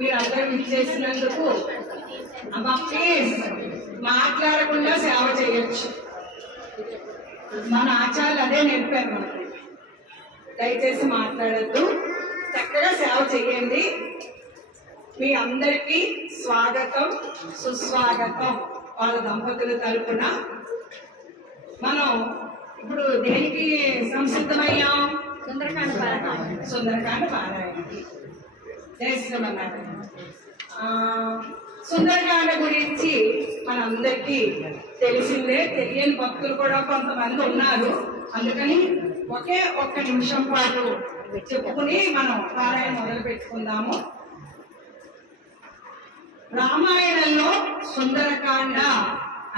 మీరందరూ ఇచ్చేసినందుకు అమ్మా ప్లీజ్ మాట్లాడకుండా సేవ చేయొచ్చు. మన ఆచారాలు అదే నేర్పారు మనకి. దయచేసి మాట్లాడద్దు, చక్కగా సేవ చేయండి. మీ అందరికీ స్వాగతం సుస్వాగతం. వాళ్ళ దంపతుల తరపున మనం ఇప్పుడు దేనికి సంసిద్ధమయ్యాం? సుందరకాండ పారాయణకి చేస్తామన్నారు. సుందరకాండ గురించి మనందరికీ తెలిసిందే. తెలియని భక్తులు కూడా కొంతమంది ఉన్నారు. అందుకని ఒకే ఒక్క నిమిషం పాటు చెప్పుకుని మనం పారాయణ మొదలు పెట్టుకుందాము. రామాయణంలో సుందరకాండ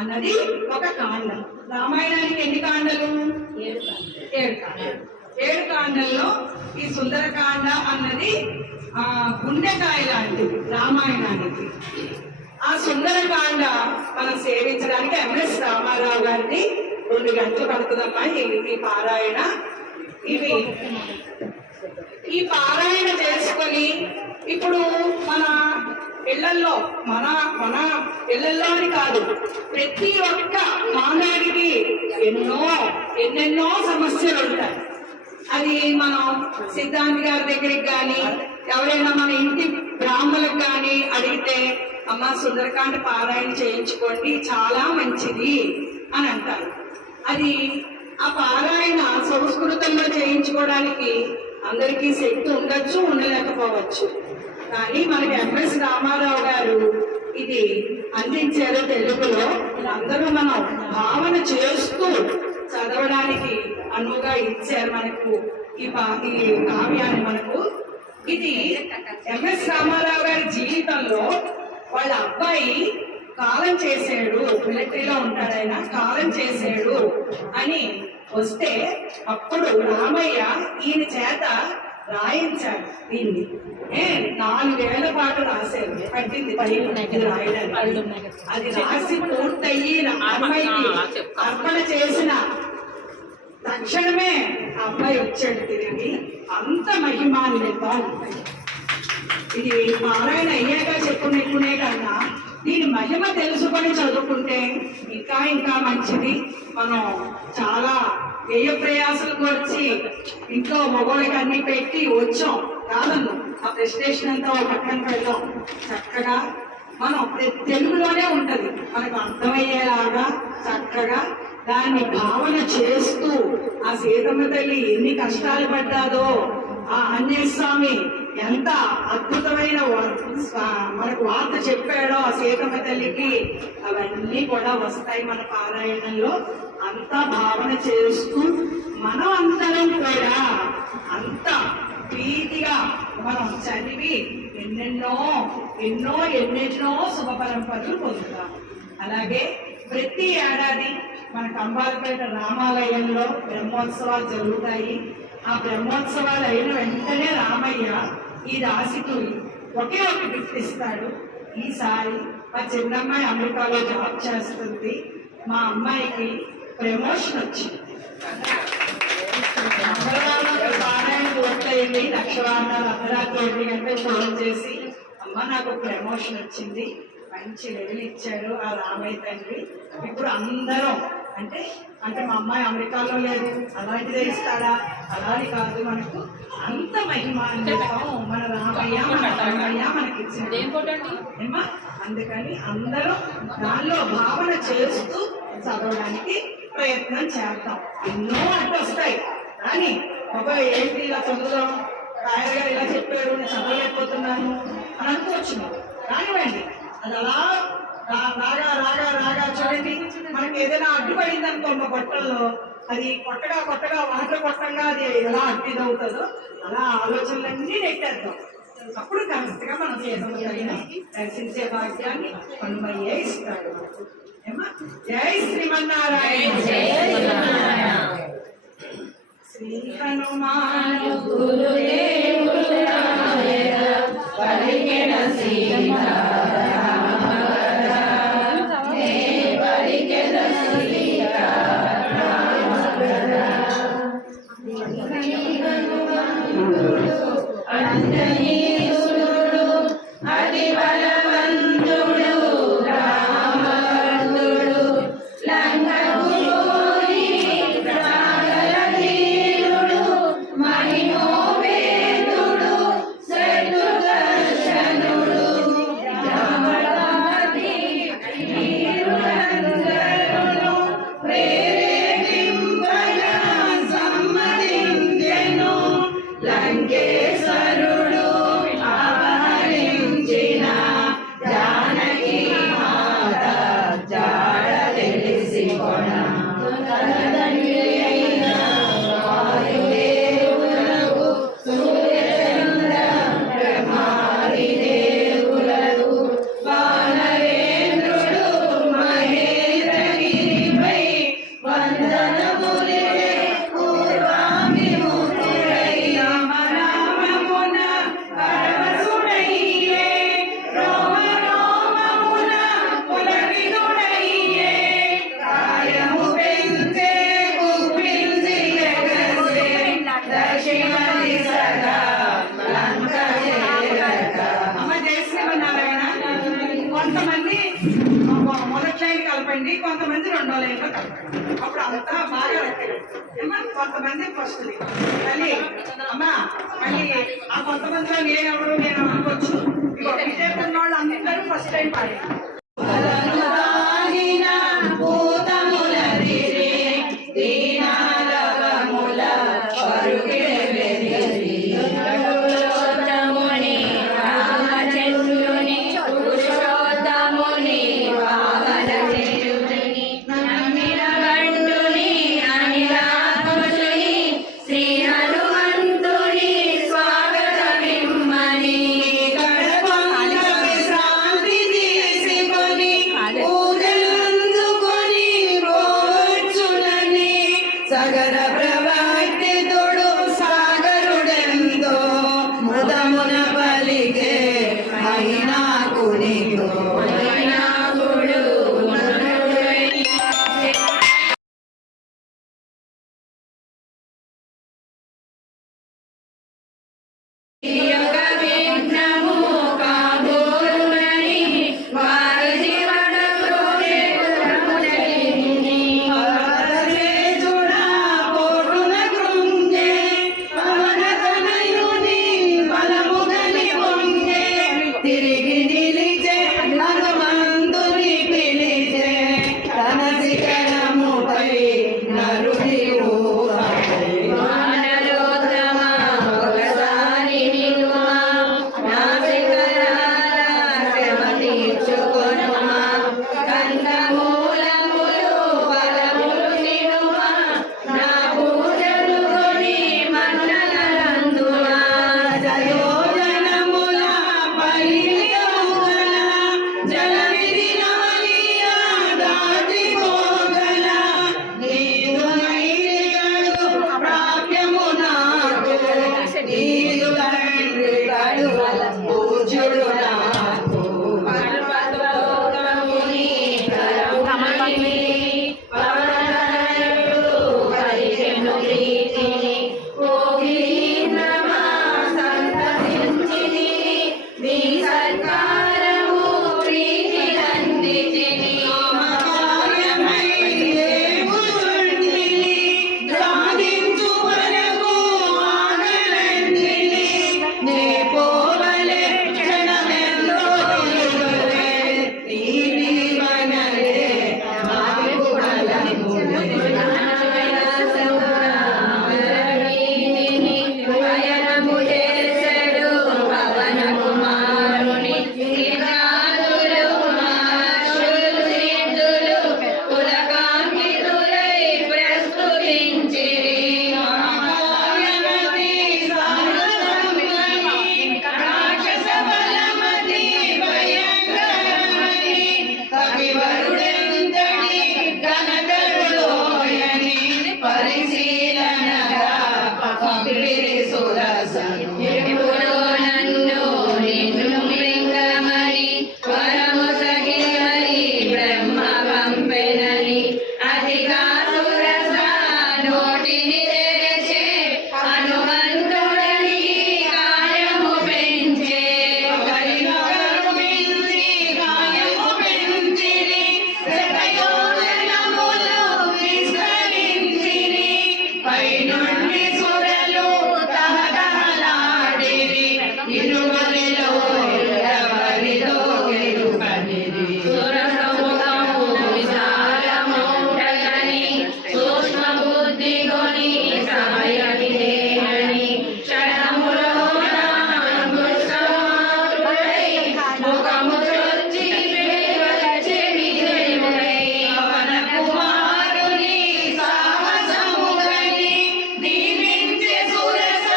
అన్నది ఒక కాండం. రామాయణానికి ఎన్ని కాండలు? 7 కాండలు. 7 కాండల్లో ఈ సుందరకాండ అన్నది గుండెకాయ లాంటిది రామాయణానికి. ఆ సుందరకాండ మనం సేవించడానికి ఎంఎస్ రామారావు గారిని 2 గంటలు పడుతుందమ్మా ఈ పారాయణ. ఈ పారాయణ చేసుకొని ఇప్పుడు మన ఇళ్లలో మన ఇళ్లలో అని కాదు, ప్రతి ఒక్క మానవుడికి ఎన్నెన్నో సమస్యలు ఉంటాయి. అది మనం సిద్ధాంతి గారి దగ్గరికి కానీ ఎవరైనా మన ఇంటి బ్రాహ్మణులకు కానీ అడిగితే అమ్మ సుందరకాండ పారాయణ చేయించుకోండి చాలా మంచిది అని అంటారు. అది ఆ పారాయణ సంస్కృతంలో చేయించుకోవడానికి అందరికీ శక్తి ఉండొచ్చు, ఉండలేకపోవచ్చు. కానీ మనకి ఎంఎస్ రామారావు గారు ఇది అందించారు తెలుగులో. అందరూ మనం భావన చేస్తూ చదవడానికి అనువుగా ఇచ్చారు మనకు ఈ కావ్యాన్ని. మనకు ఇది ఎంఎస్ రామారావు గారి జీవితంలో వాళ్ళ అబ్బాయి కాలం చేశాడు, మిలిటరీలో ఉంటాడు ఆయన, కాలం చేశాడు అని వస్తే అప్పుడు రామయ్య ఈయన చేత రాయించాడు. దీన్ని 4 ఏళ్ల పాటు రాశారు. పట్టింది రాయడానికి. అది రాసి పూర్తయ్యి అమ్మాయికి అర్పణ చేసిన తక్షణమే ఆ అబ్బాయి వచ్చాడు తిరిగి. అంత మహిమాన్వితం. ఇది పారాయణ అయ్యాక చెప్పుకునే కన్నా దీని మహిమ తెలుసుకొని చదువుకుంటే ఇంకా ఇంకా మంచిది. మనం చాలా వ్యయ ప్రయాసాలకు వచ్చి ఇంట్లో మగోళ్ళకి అన్ని పెట్టి వచ్చాం కాదన్ను. ఆ ప్రెస్టేషన్ అంతా ఒక పక్కన పెడదాం. చక్కగా మనం తెలుగులోనే ఉంటది, మనకు అర్థమయ్యేలాగా చక్కగా దాన్ని భావన చేస్తూ ఆ సీతమ్మ తల్లి ఎన్ని కష్టాలు పడ్డాదో, ఆ ఆంజనేయ స్వామి ఎంత అద్భుతమైన మనకు వార్త చెప్పాడో ఆ సీతమ్మ తల్లికి, అవన్నీ కూడా వస్తాయి మన పారాయణంలో. అంతా భావన చేస్తూ మనం అందరం కూడా అంత ప్రీతిగా మనం చదివి ఎన్నెన్నో శుభ పరంపరలు పొందుతాం. అలాగే ప్రతి ఏడాది మన కంబాలపేట రామాలయంలో బ్రహ్మోత్సవాలు జరుగుతాయి. ఆ బ్రహ్మోత్సవాలు అయిన వెంటనే రామయ్య ఈ రాశికి ఒకే ఒక గిఫ్ట్ ఇస్తాడు. ఈసారి మా చిన్నమ్మాయి అమెరికాలో జాబ్ చేస్తుంది. మా అమ్మాయికి ప్రమోషన్ వచ్చింది. పారాయణ పూర్తయింది. లక్షవారాలు అర్ధరాత్రి 1 గంటలకు ఫోన్ చేసి అమ్మ నాకు ప్రమోషన్ వచ్చింది, మంచి లెవెల్ ఇచ్చారు ఆ రామయ్య తండ్రి. ఇప్పుడు అందరం అంటే మా అమ్మాయి అమెరికాలో లేదు అలాంటిదే ఇస్తాడా? అలాని కాదు, మనకు అంత మహిమాన్వితం మన రామయ్య మనకి ఇచ్చింది. అందుకని అందరం దానిలో భావన చేస్తూ చదవడానికి ప్రయత్నం చేద్దాం. ఎన్నో అంటే వస్తాయి కానీ బాబా ఏంటి ఇలా చదువుదాం, రాయర్ గారు ఇలా చెప్పారు, నేను చదవలేకపోతున్నాను అని అనుకోవచ్చు. కానివ్వండి, అది అలా రాగా రాగా రాగా చూడండి. మనకి ఏదైనా అడ్డుపడింది అనుకో మా బట్టల్లో, అది కొట్టగా వాటర్ కొట్టంగా అది ఎలా అడ్డుదవుతుందో అలా ఆలోచనలన్నీ నెట్టేద్దాం. అప్పుడు కరెక్ట్ గా మనం దర్శించే భాగ్యాన్ని హనుమయ్యే ఇస్తాడు. జై శ్రీమన్నారాయణ. శ్రీ హనుమాను గురుదేవులు పలికెన అంజనీ సురుడు అతి బలవంతుడు రామభద్రుడు లంకకు పోయి రాగల ధీరుడు మహిమోపేతుడు శత్రుఘర్షణుడు జమదగ్ని వీరులందరును ప్రేరేపింపగా సమ్మతించెను లంకేశ్వరుడు అపహరించిన జానకి మాత జాడ తెలిసి కొన తనదండ్రి అయిన వాయుదేవులకు సూర్యచంద్ర బ్రహ్మాది దేవులకు వానరేంద్రుడు మహేంద్రగిరిపై వందనములిడే పూర్వాభిముఖుడై రామనామమున పరవశుడయ్యే రోమ రోమమున పులకితుడయ్యే కాయము పెంచే కుప్పిల్చి ఎగసే దక్షిణ దిశగా లంక చేరక అమ్మ జయ శ్రీమన్నారాయణ. కొంతమంది మొదటి లైన్ కలపండి, కొంతమంది రెండో లైన్ లో కలపండి. అప్పుడు అంతా బాగా లెక్కలు. అమ్మా కొంతమంది ఫస్ట్ మళ్ళీ అమ్మా మళ్ళీ ఆ కొంతమందిలో నేనెవరు నేను అనుకోవచ్చు. విజయపడిన వాళ్ళు అందరూ ఫస్ట్ టైం పాడారు. తాగిన పూతములరిరే దీనాలవముల పరుగే వెదిరి పురుషోత్తముని రామచంద్రుని పురుషోత్తముని వామనచంద్రుని నమ్మినగంటుని అనిలాత్మజుని శ్రీ హనుమంతుని స్వాగతమిమ్మని గడపంగ విశ్రాంతి తీసుకొని పూజలందుకొని పోవచ్చునని సగర ప్రవర్తితుడు సాగరుడెందో ముదమున పలికే మైనాకునితో మైనాకుడు యోగ విఘ్నము కాబోరునని వారిది వడప్రోగే పుత్రములకిని భరతసేజుడా పోరున కృంగే పవనతనయుని బలముగని పొంగే తిరిగి నిలిచే హనుమ ఇరుమలిలో ఎవరిదో ఎరుకనిది సురసముఖము విశాలమౌటగని సూక్ష్మ బుద్ధి గొని సమయమిదేనని క్షణములోన అంగుష్టమాత్రుడై ముఖము చొచ్చి వచ్చి విజయుడై పవన కుమారుని సాహసముగని దీవించి సురస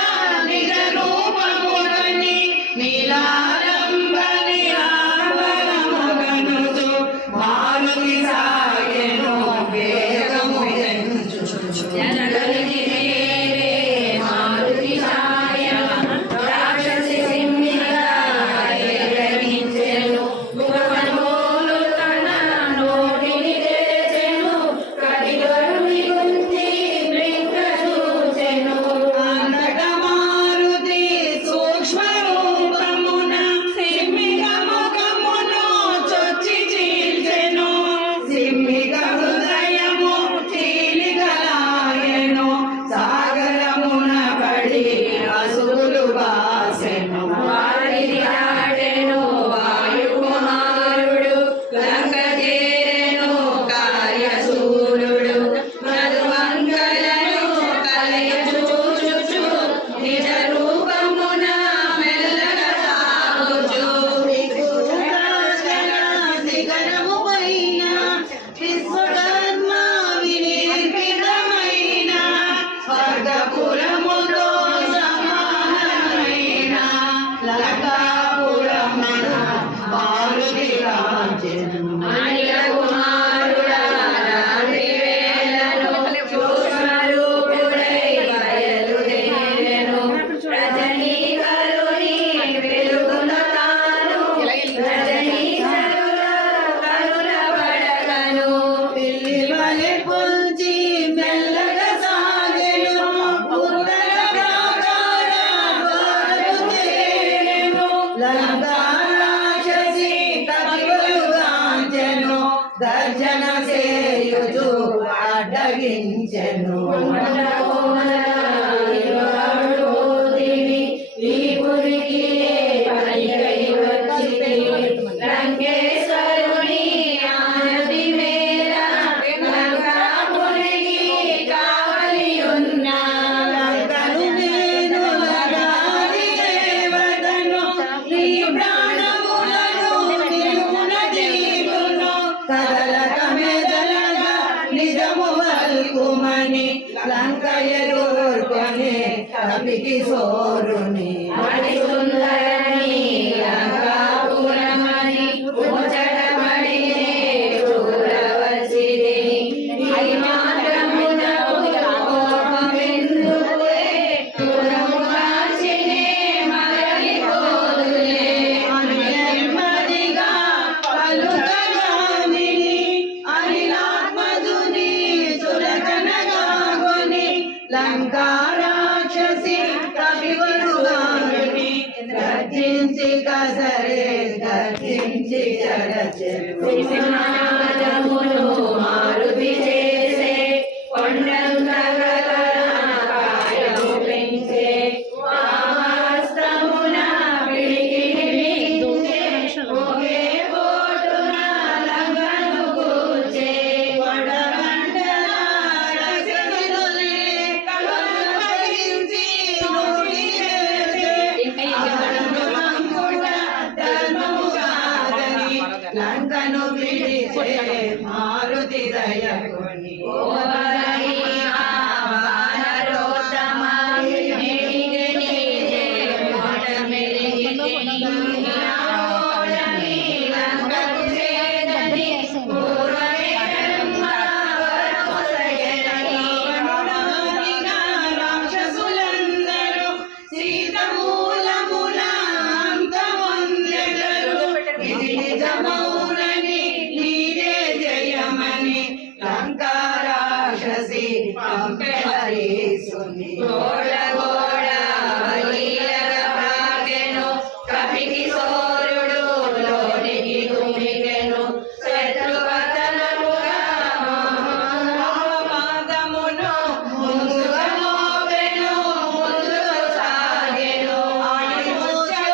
నిజ రూపముగని నీలారంభని ఆభరణముగనుచు మారుతి సాగెను వేగము జనగలిగి నేరే మారుతి సాయ రాక్షసి సింహిగా ఎరగించెను ముఖమోలు తన నోటిని తెరెచెను కటిగరుని గుంచి బ్రింక చూచెను అంతట మారుతి సూక్ష్మ రూపమున సింహిక ముఖమును చొచ్చి చీల్చెను సింహిక హృదయము చీలికలాయెను సాగరమున పడి అసురులు బాసెను వారిని ఆడెను వాయుకుమారుడు లంక చేరెను కార్యశూరుడు మధుమంగళను కలయ చూచుచు నిజ రూపమున మెల్లగా సాగుచు శిఖరము పైన విశ్వకర్మ వినిర్మితమైన స్వర్గపురముతో సమానమైన లంకాపురమున మారుతి రాజెను అనిల కుమారుడా రాత్రి వేళను సూక్ష్మరూపుడై బయలుదేరెను రజనీకరుని వెలుగున తాను రజనీకరుల కరుణ పడగను పిల్లి వలె పొంచి మెల్లగా సాగెను ఉత్తర ప్రాకార ద్వారము చేరెను లంకా రాక్షసి కవిలుగాంచెను గర్జన సేయుచు అడ్డగించెను లంకేశ్వరుని ఆనతి మేర లంకాపురికి కావలి ఉన్న లంకను నేను లగాది దేవతను నీ ప్రాణములను నిలువున తీరును కదలక మెదలగా నిజము వల్కుమని లంక ఎదుర్కొని కపికి సోరుని అడి సుందరని లంకాపురమని ముచ్చటపడి చూడవచ్చిరి ఈ మాత్రమునకు కోపమెందుకులే దూరము కాచినే మరలిపోదులే నెమ్మదిగా పలుకగానిని అనిలాత్మజుని చులకనగాగొని లంకా రాక్షసి కవివరుగాని గర్జించి కసరే గర్జించి జడచెను సింహాసనమును మారుతి చేసే కొండంత కాయము పెంచే వామహస్తమున పిడికిలి బిగించే ఒకే బోటున లంకను కూర్చే వడగంటల రసగిరులే కలువరించి నోటి చేసే అమృతమంకుట ధర్మముగాదని లంకను పిలిచే మారుతి దయకొని ఓవరని వానరోత్తమ నిడిగని మాట మెలిగిని నామోడని లంకకు చేదని పూర్వమే బ్రహ్మ వరమొసగెనని వనుడాదిన రాక్షసులందరూ సీతమూలమున అంతమొందెదరు ఇది నిజమౌనని నీదే జయమని లంకా రాక్షసి పంపె హరీసుని గోడ గోడ లీలగా పాకెను కపికి సోరుడు లోనికి తుమికెను శత్రువతనముగా పాదమును ముందుగా మోపెను ముందుకు సాగెను ఆడి ముచ్చట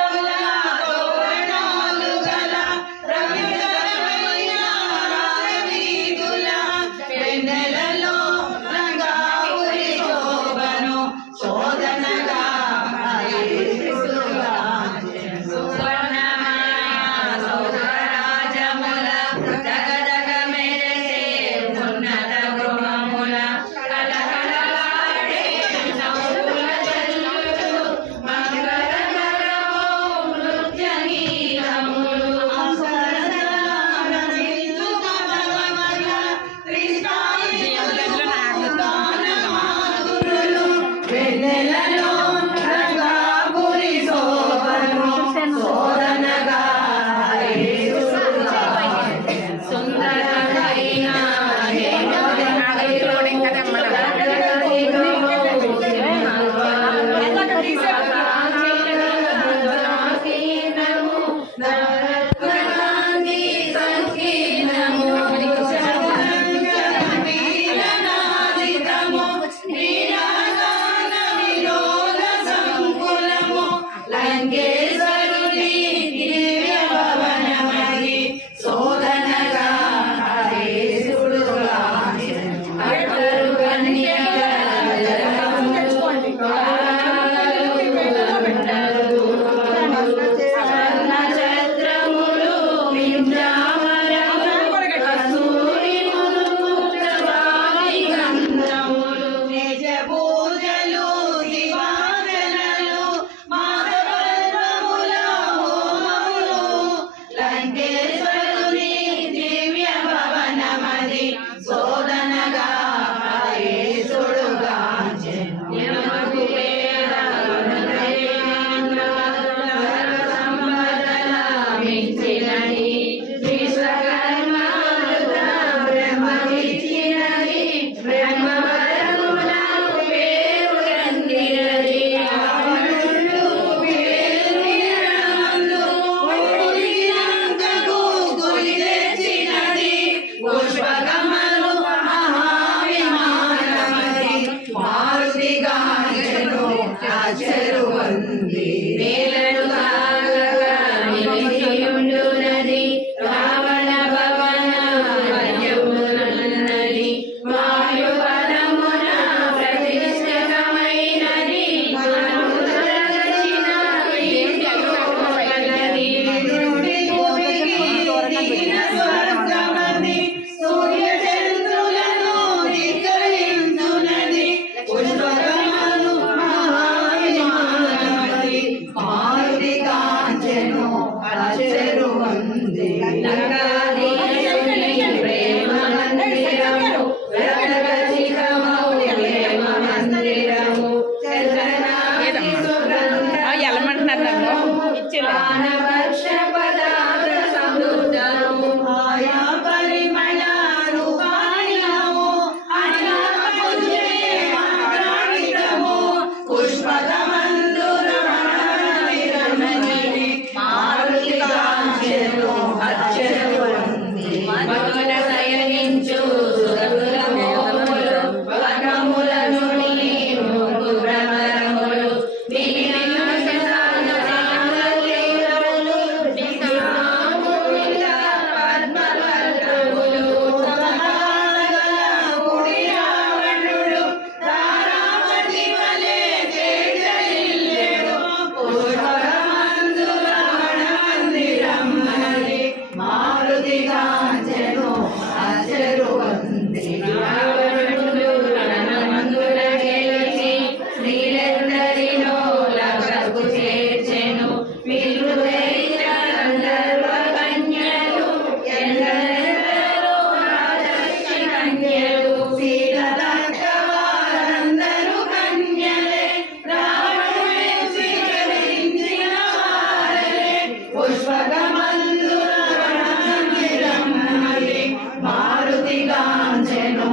పుష్పకమందురమణి మారుతి కాంచెను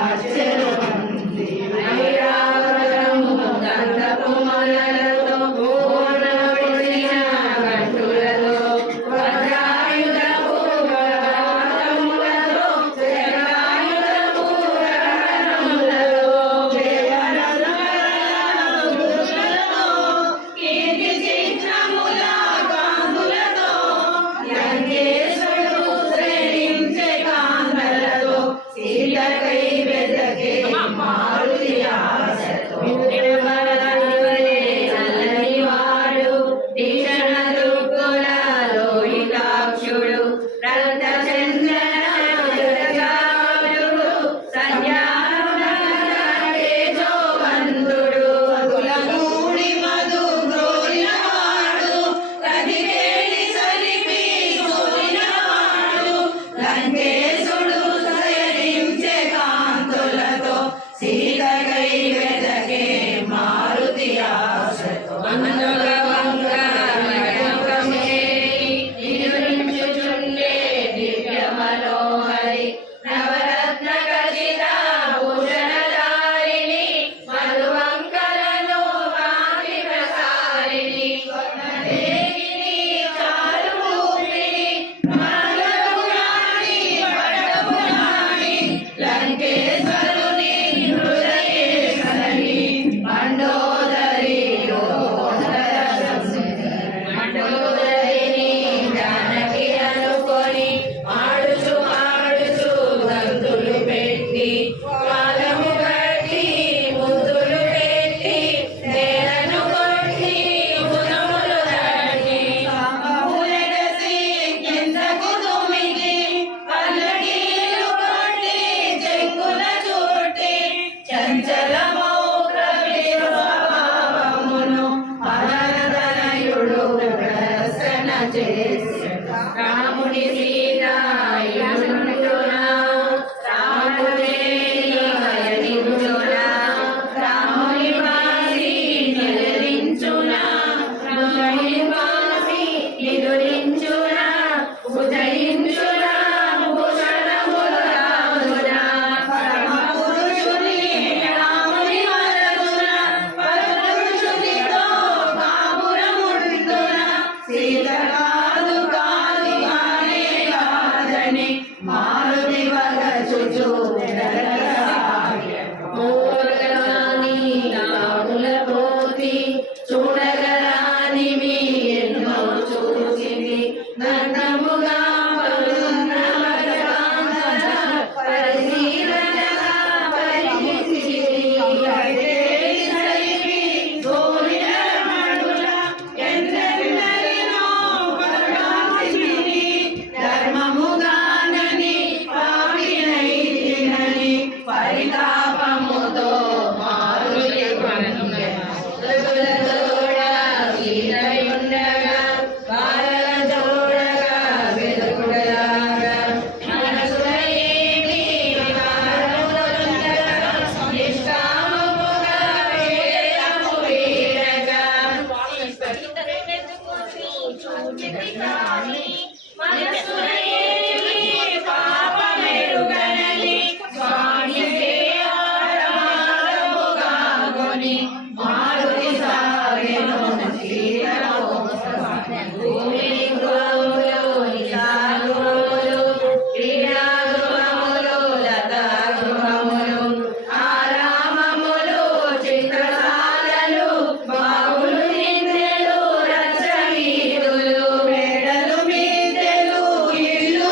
అచ్చెరు వంది ఐరావతము గంధపు మలలతో పూర్ణ పొడిచిన గంటులతో వజ్రాయుధపు గణాతములతో శరాయుధపు గణములతో జయరథములతో కీర్తి చిహ్నముల కాంతులతో లంకేశుడు శ్రేణించే కాంతలతో సీతకై వెదకే మారుతి ఆశతో చల్లని వాడు భీషణ దుర్గుణ లోహితాక్షుడు రక్తచంద్రుడు సంజ్ఞానోవంతుడు కులమూడి మధు గ్రోలినవాడు కదిలేని సలిపి సూరినవాడు లంకేశుడు శయనించే కాంతులతో సీతకై వెదకే మారుతి ఆశతో నిరుంచుచుండే దివ్య మనోహరి నవరత్న ఖచిత భూషణధారిణి మధువంకరను కాంతి ప్రసారిణి స్వర్ణదేహిని చారుమూర్తిని మంగళపురాణి పట్టపురాణి లంకేశ్వరుని హృదయేశ్వరి మండోదరి మండోదరిని జానకి అనుకొని ఆడుచు ఆడుచు గంతులు పెట్టి పాలము కట్టి ముద్దులు పెట్టి నేలను కొట్టి గుణములు దాటి ఊరగసి కిందకు దుమికి పల్లకీలు కొట్టి చెంగున చుట్టి చంచలమౌ ప్రవిభావమును పరదనయుడు ప్రదర్శన చేసి రాముని సీతాయుడునా రాముని హయనించునా రాముని వాసి నిదురించునా రాముని వాసి నిదురించునా ఉదయించునా భూషణములు రామునా పరమ పురుషుని రాముని వరదున పరపురుషునితో కాపురముందున సీత కాదు కాదు కానే కాదని మారుతి వగచుచు మూలగాని నాముల పోతి చూడగరాని మీ ఎన్నో చూసింది నన్నముగా పరిశీలనగా పరిశీలి ధర్మముగానని పాపినైతినని పరితాపముతో మారుతి సీతయుండగా బాలల చూడగా వెలుగుడలాగా మనసుల ఏమి వికారములుండగా నిష్కామముగా వేదము వీడగా మనసుల ఏమి పాపమెరుగనని స్వామి సేవారమారముగాగొని మారుతి సాగెను భూమిని గృహములు నిశాగృహములు క్రీడాగృహములు లతాగృహములు ఆరామములు చిత్రశాలలు బావులు నిందెలు రచ్చవీధులు మేడలు మీదెలు ఇల్లు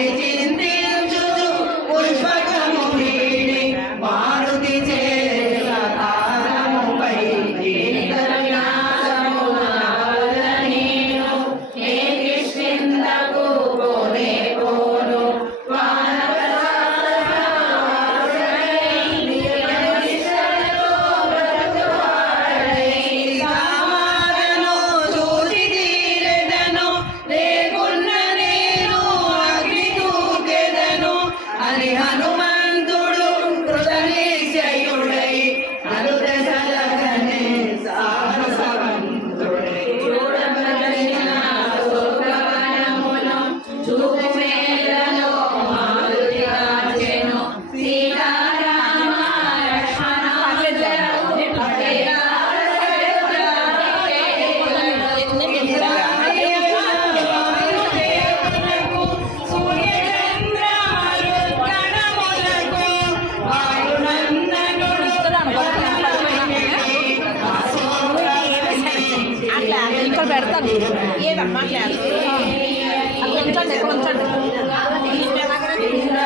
అని చింతించుచు పుష్పకము వీడి మారుతి చేసిన కాలముపై వినాశము నావల నేను ఏ కిష్కిందకు పోనే పోను సమాధను చూసి తీరెదను లేకున్న నేను అగ్ని దూకెదను అని హనుమంతుడు కృతనిశ్చయుడై అనుదశలకనే సాహసవంతుడై చూడవలసిన శోకవనమును చూపుమేలను మారుతి కాచెను సీతారామ ఇక్కడ పెడతాను ఏదమ్మా క్లాస్ అక్కడ ఉంచండి ఎక్కడ ఉంచండి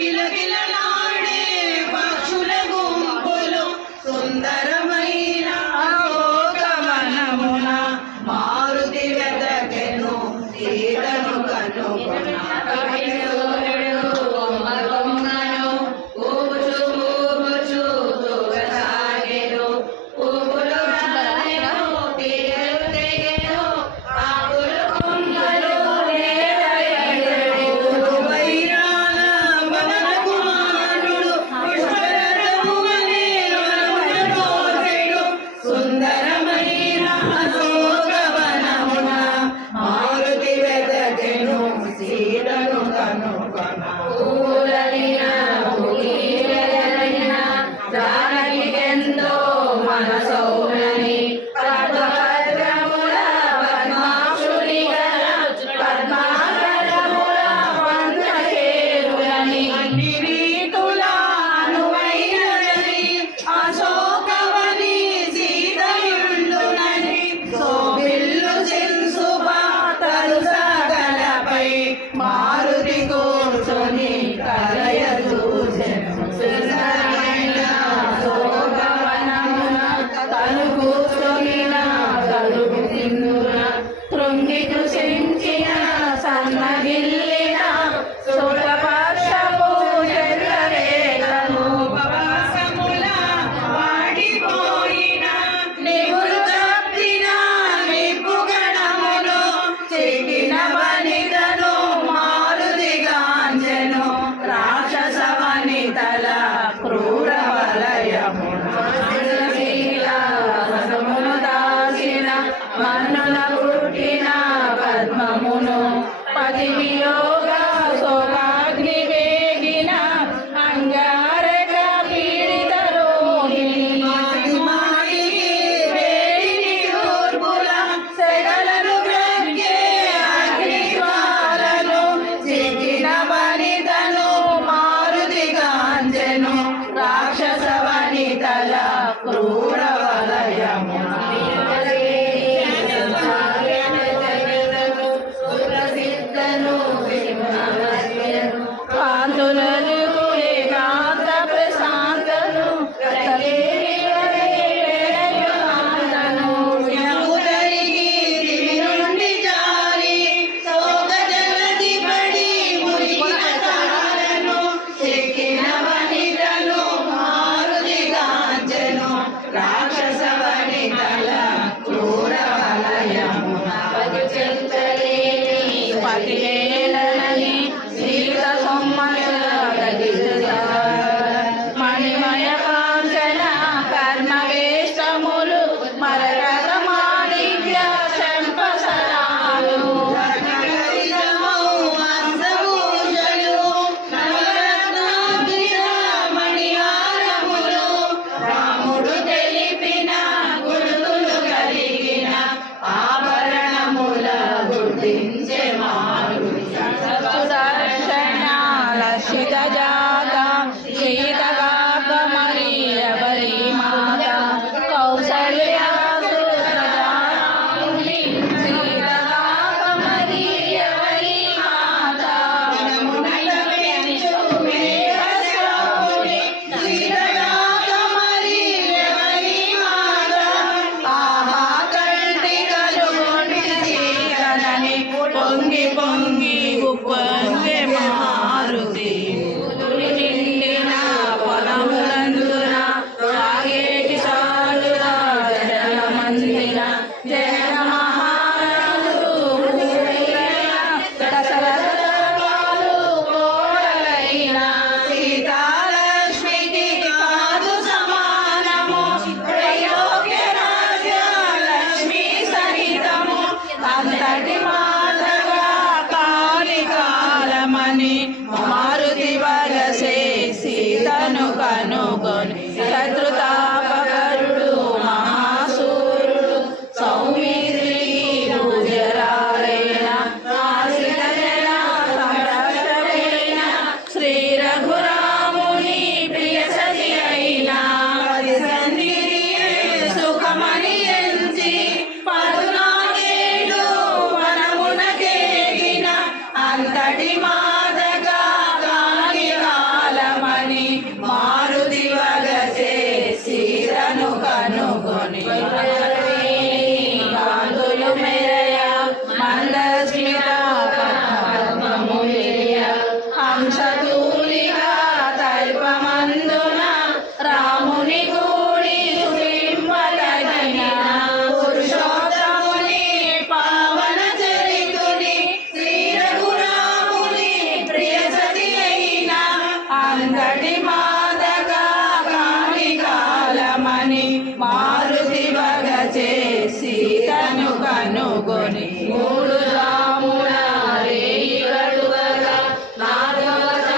కిలకిలలాడే పక్షుల గుంపులు సుందరమైన లోకవనమున మారుతి వెతకెను సితజాత సీతగాక మరి ఎవరి మాత కౌసల్యా సుతజారాముని సీతగాక మరి ఎవరి మాత మేఘశ్రావుని సీతగాక మరి ఎవరి మాత ఆహా కంటి కలుగొంటి సీతనని పొంగి పొంగి ఉప్పొంగే మారుతి నిండిన పొలములందున సాగేటి సాలుల జనమందిన జన మహారాజు దశరథాలు కోడలైన సీతాలక్ష్మికి కాదు సమానము ప్రయోగ్య రాజ్యలక్ష్మి సహితము అంతటి మాతగా కాళికాలమని మారుతి వలసే సీతను కనుగొని శత్రుతాపకరుడు మహాసూరుడు సౌమిత్రికి పూజరాలైన ఆశ్రిత జన సంరక్షకుడైన శ్రీ రఘురాముని ప్రియ సతి అయిన సుఖమని ఎంచి పదునాగేడు వనమునకేగిన అంతటి మాదగా కాళికాలమని మారుతి వలసే సీతను కనుగొని కాంతులు మెరయ మందస్మిత పద్మము విరియ హంసతూలిగా తల్పమందున రాముని కూడి సులింపదగిన పురుషోత్తముని పావన చరితుని శ్రీ రఘురాముని ప్రియ సతి అయిన అంతటి మాదగా కాళికాలమని మారుతి వగచే సీతను కనుగొని మూడు రాముల రేయి గడువగా నాగవచ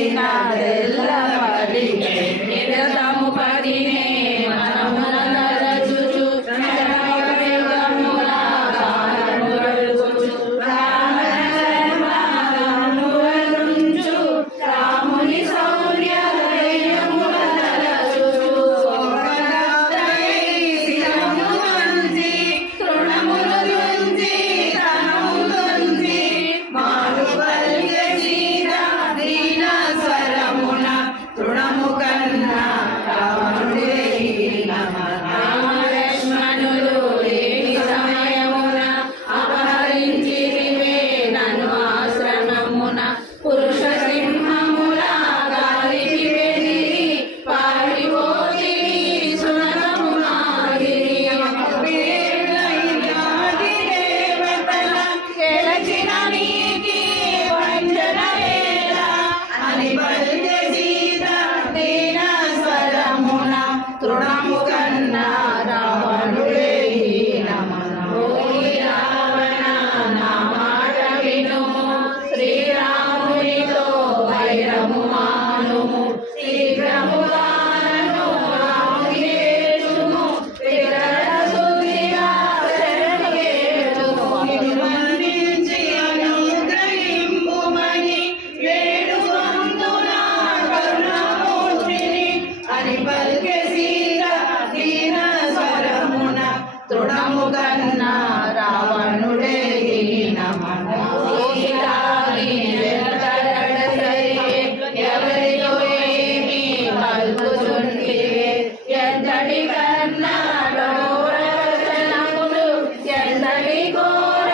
తెలిసినదెల్ల పలికే నిరతము పదినే మనమున నరచుచు చరమయుగముల కాలమురచుచు రామరామరామువరుంచు రాముని శౌర్య ధైర్యముల తలచుచు శిరమును వంచి తృణములు దుంచి తనములు దుంచి మారు పలికే సీతా దీన స్వరమున తృణము కన్నా రావణుడే రామలక్ష్మణులు లేని సమయమున అపహరించిరివే నన్ను ఆశ్రమమున పురుష సింహముల గాలికి వెదిరి పారిపోయి సునకము మాదిరి గెలచిన నీకి వంచన వేళ అని పలికే సీత దీన స్వరమున తృణము కన్నా రావణుడే ఓయి రావణ నా మాట వినుము శ్రీరామునితో వైరము మానుము శీఘ్రముగాను రాముని వేడుము వికట శుద్ధిగా శరణు వేడుము మన్నించి అనుగ్రహింపుమని వేడుకొందునా కరుణామూర్తిని అని పలికే సీత దీన స్వరమున తృణము కన్నా రావణుడే ఎవరితో ఏమి పలుకుచుంటివే ఎంతటి కన్నా రచనములు ఎంతటి ఘోర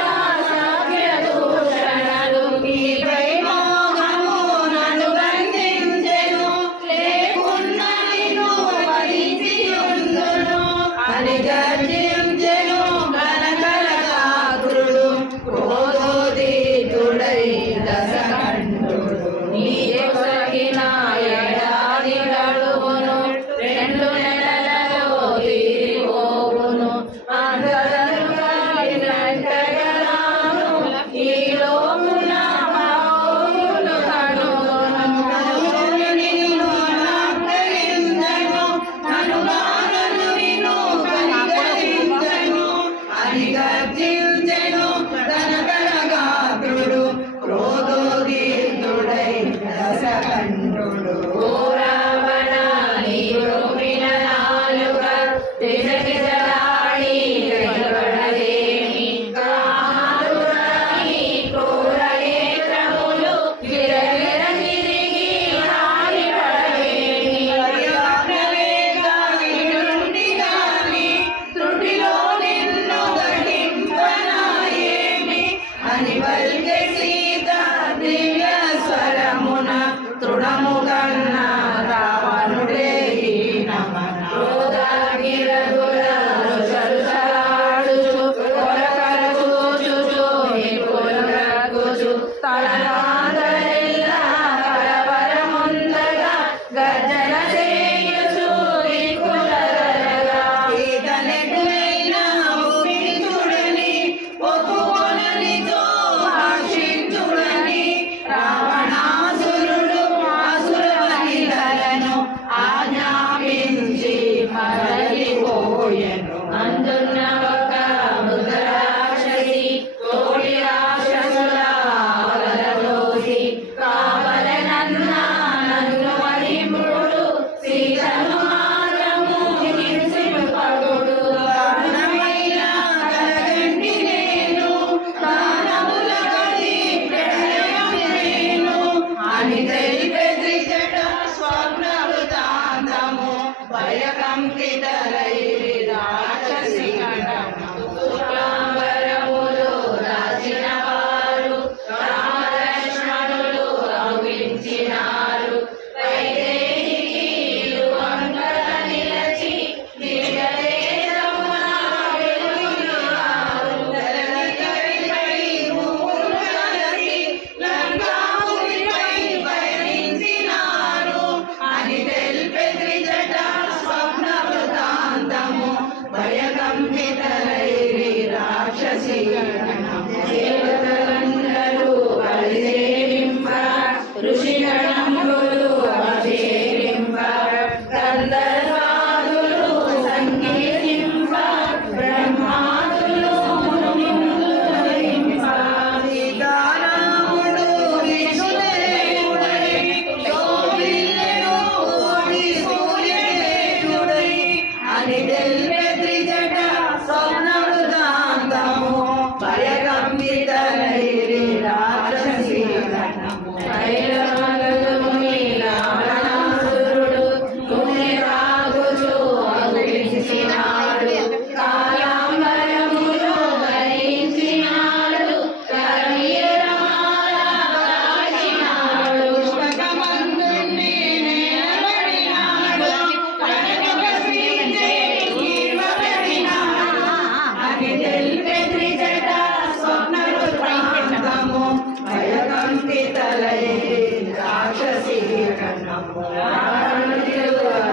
సాఖ్య దూషణలు నీపై మోహము నన్ను బంధించెను లేకున్నా నిన్ను వరించి ఉందును అని గర్జించెను కనకలగాత్రుడు క్రోధోదీతుడై దశకంఠుడు నీకు సగిన ఏడాది గడువును 2 నెలలలో తీరిపోవును అంతరంగాను ఈ లోమున మావులు కనుగొను నిన్ను నాకరిందను అనుగానను నిన్ను కనికరించను అని గర్జించెను కనకలగాత్రుడు క్రోధోదీతుడై దశకంఠుడు ఓ రావణ నీవు విన నాలుక దిశలాడి నిలబడదేమి కామాలురాని క్రూర నేత్రములు గిరగిర తిరిగి హారిపడవేమి నుండి గాని త్రుటిలో నిన్ను దహింపనాయేమి అని పలికే సీత దివ్య స్వరమున తృణము కన్నా రావణుడే గర్జన చేయుచు దిక్కులరగా ఈతనెటువైనా ఒప్పించుడని ఒప్పుకొననితో భాషించుడని రావణాసురుడు అసుర మహిళలను ఆజ్ఞాపించి మరలిపోయెను అందున్న ఒక మృగ రాక్షసి కోడి రాక్షసుల ఆవలలోసి కావలనన్నా నన్ను మణిపుడు సీతను మాత్రము హింసింపకుడు దానమైన కలగంటి నేను దానముల గది ప్రణయం నేను అని తెలిపే త్రిజట స్వప్న వృతాంతము భయకంపితలై రాక్షసి శుక్లాంబరములు రాసిన వారు రామలక్ష్మణులు రఘువించినారు వైదేహికి ఇరువంకల నిలచి దివ్యదేశమున వెలుగున్నారు. దళితరిపై భూములు కలసి లంకాపురిపై పయనించినారు అని తెలిపే త్రిజట స్వప్న వృతాంత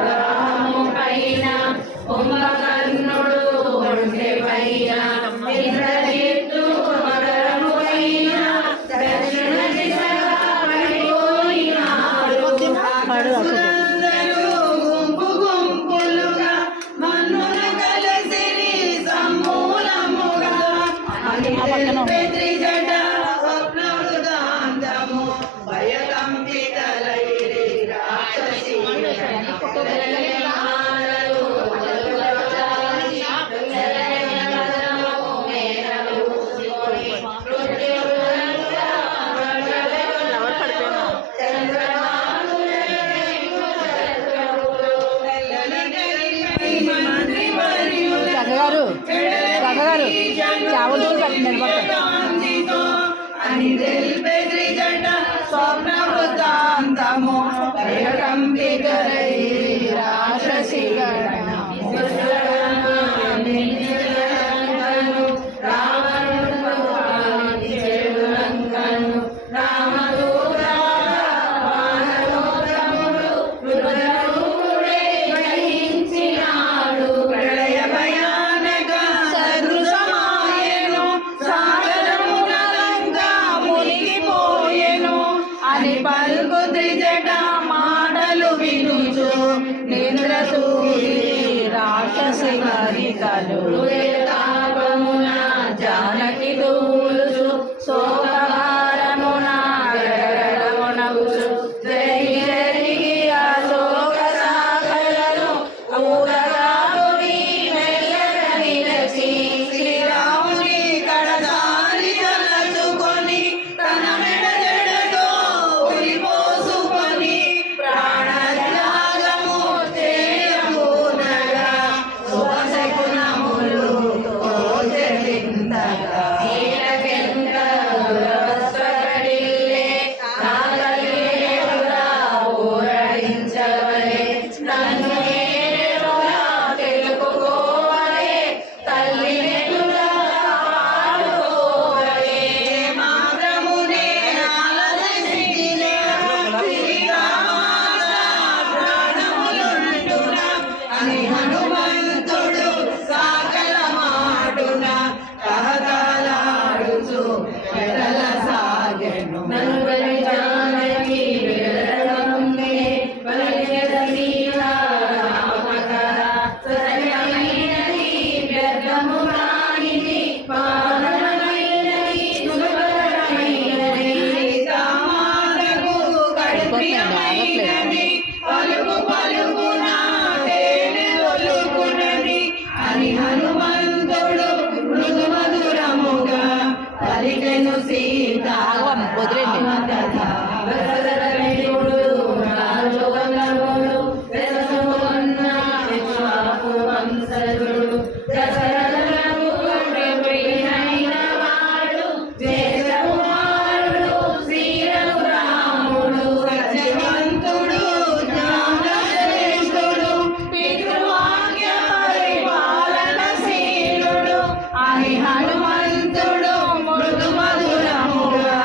రాము పైన కుంభకర్ణుడు ఒంటె పైన ఇంద్రజిత్తు మకరము పైన దక్షిణ దిశగా పడిపోయినాడు. అందరూ గుంపు గుంపులుగా మన్నున కలిసిరి సమూలముగా త్రిజట స్వప్నవృతాంతము భయకంపితలైరి రాక్షసి చక్కగారు చక్కగారు చావులు అని తెలిపే త్రిజట స్వప్నవృతాంతము భయకంపితలైరి రాక్షసి ప్రళయ భయానక సదృశమాయెను సాగరమున లంక మునిగిపోయెను అని పలుకు త్రిజట మాటలు వినుచు నిద్రతూరి రాక్షసి కరికలు తాపమున జానకి దూలుచు శోకహారమున గరగరమునగుచు జరిగి జరిగి ఆ శోక సాగరను ఊరగాముని మెల్లగా నిలచి శ్రీరాముని కడదారి తలచుకొని తన మెడ జడతో ఉరిపోసుకొని ప్రాణత్యాగము చేయబూనగా శుభశకునములు తోచెలింతగా ఈలకెంకరులస్వరడిల్లే నాగలియుడా ఊరడించవలే నన్ను నేరుగా తెలుపుకోవలే తల్లి నెలుగా పాడుకోవలే మాత్రమునే ఆలసించినే ప్రాణములుండున అని హనుమంతుడు సాగల మాటున కహకలాడుచు వెడల సాగెను నలుగురి జానకి వెడలముందే పలికెద సీతా రామకథ సత్యమైనది వ్యర్థము కానిది పావనమైనది సులభతరమైనది సీతామాతకు కడుప్రియమైనది పలుకు పలుకున తేనె ఒలుకునది అని హనుమంతుడు మృదు మధురముగా పలికెను సీత వదిలేండి. కథ వెసరవేయుడు రాజోగములు వెససుకున్న విశ్వాపు వంశజుడు దశరథులకు ప్రియమైన వాడు జయకుమారుడు శ్రీరఘురాముడు సత్యవంతుడు జ్ఞానశ్రేష్ఠుడు పితృవాక్య పరిపాలనశీలుడు అని హనుమంతుడు మృదు మధురముగా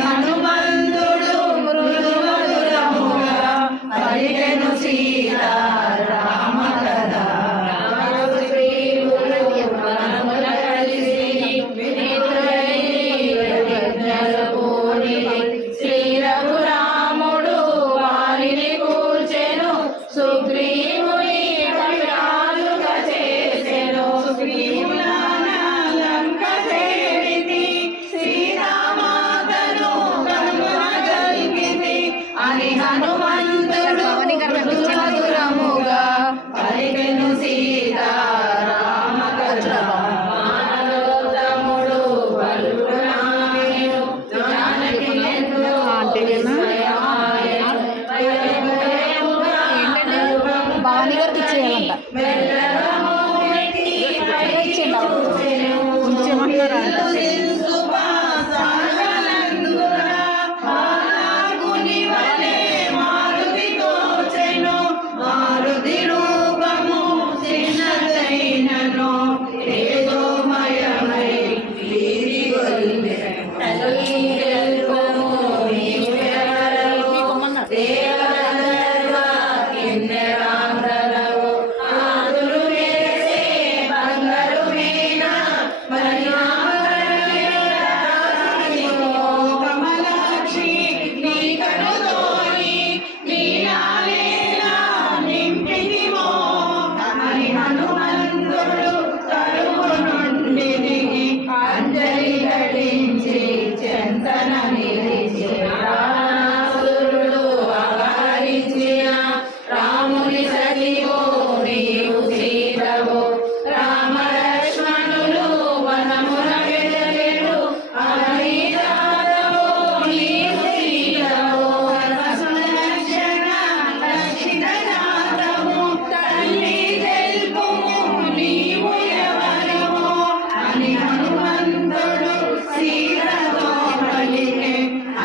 హనుమంతుడు మృదు మధురముగా పలికెను సీతారామ కథ. మనముల కలిసి వినితులై విజ్ఞలపోని శ్రీ రఘురాముడు వారిని కూల్చెను సుగ్రీవుని కవిరాజుగా చేసెను. లంక చేరితి సీతామాతను కనుగొనగలిగితి అని హనుమంతుడు మధురముగా పలికెను సీతారామ కథ. మానవోత్తముడు పలుకునాయను జానకి ఎంతో విస్మయమాయెను. భవానీ గారికి ఇచ్చేయాలంట. మారుతి రూపము చిన్నదైనను తేజోమయమై కమలాక్షి నీ కనులోని నీలాలేలా నింపితివో అని హనుమంతుడు కరువు నుండి దిగి అంజలి ఘటించి చెంతన నిలిచి రావణాసురుడు అపహరించిన రాముని సఖివో నీవు సీతవో రామ లక్ష్మణులు వనమున వెదలెడు అమరీజాతవో నీవు సీతవో సులక్షణ లక్షిత జాతము తల్లి తెలుపుము నీవు ఎవరవో అని హనుమంతుడు సీతతో పలికే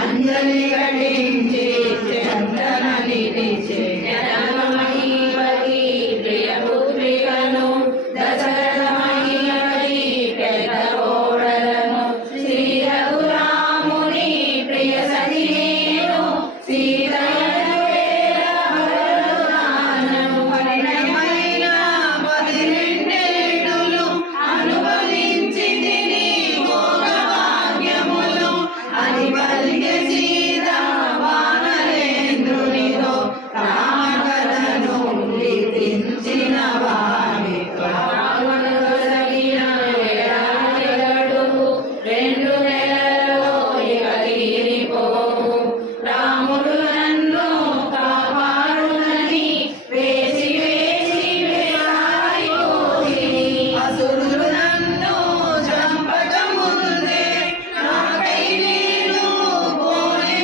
అంజలి ఘటించి చందన నిలిచే. జనమహీపతి ప్రియపుత్రికను దశరథ మహీపతి పెద్ద కోడలను శ్రీ రఘురాముని ప్రియ సఖి నేను సీతయ్యను పరిణయమైన 12 అనుభవించి తిని భోగభాగ్యములు అని పలికె సీత వానరేంద్రునితో రామకథను కీర్తించిన వారి రావణుడొసగిన ఏడాది గడువు 2 నెలలలో ఇక తీరిపోవు. రాముడు నన్ను కాపాడునని వేసి వేసి వేలాడిపోయి అసురులు నన్ను చంపక ముందే నాకై నేను పోని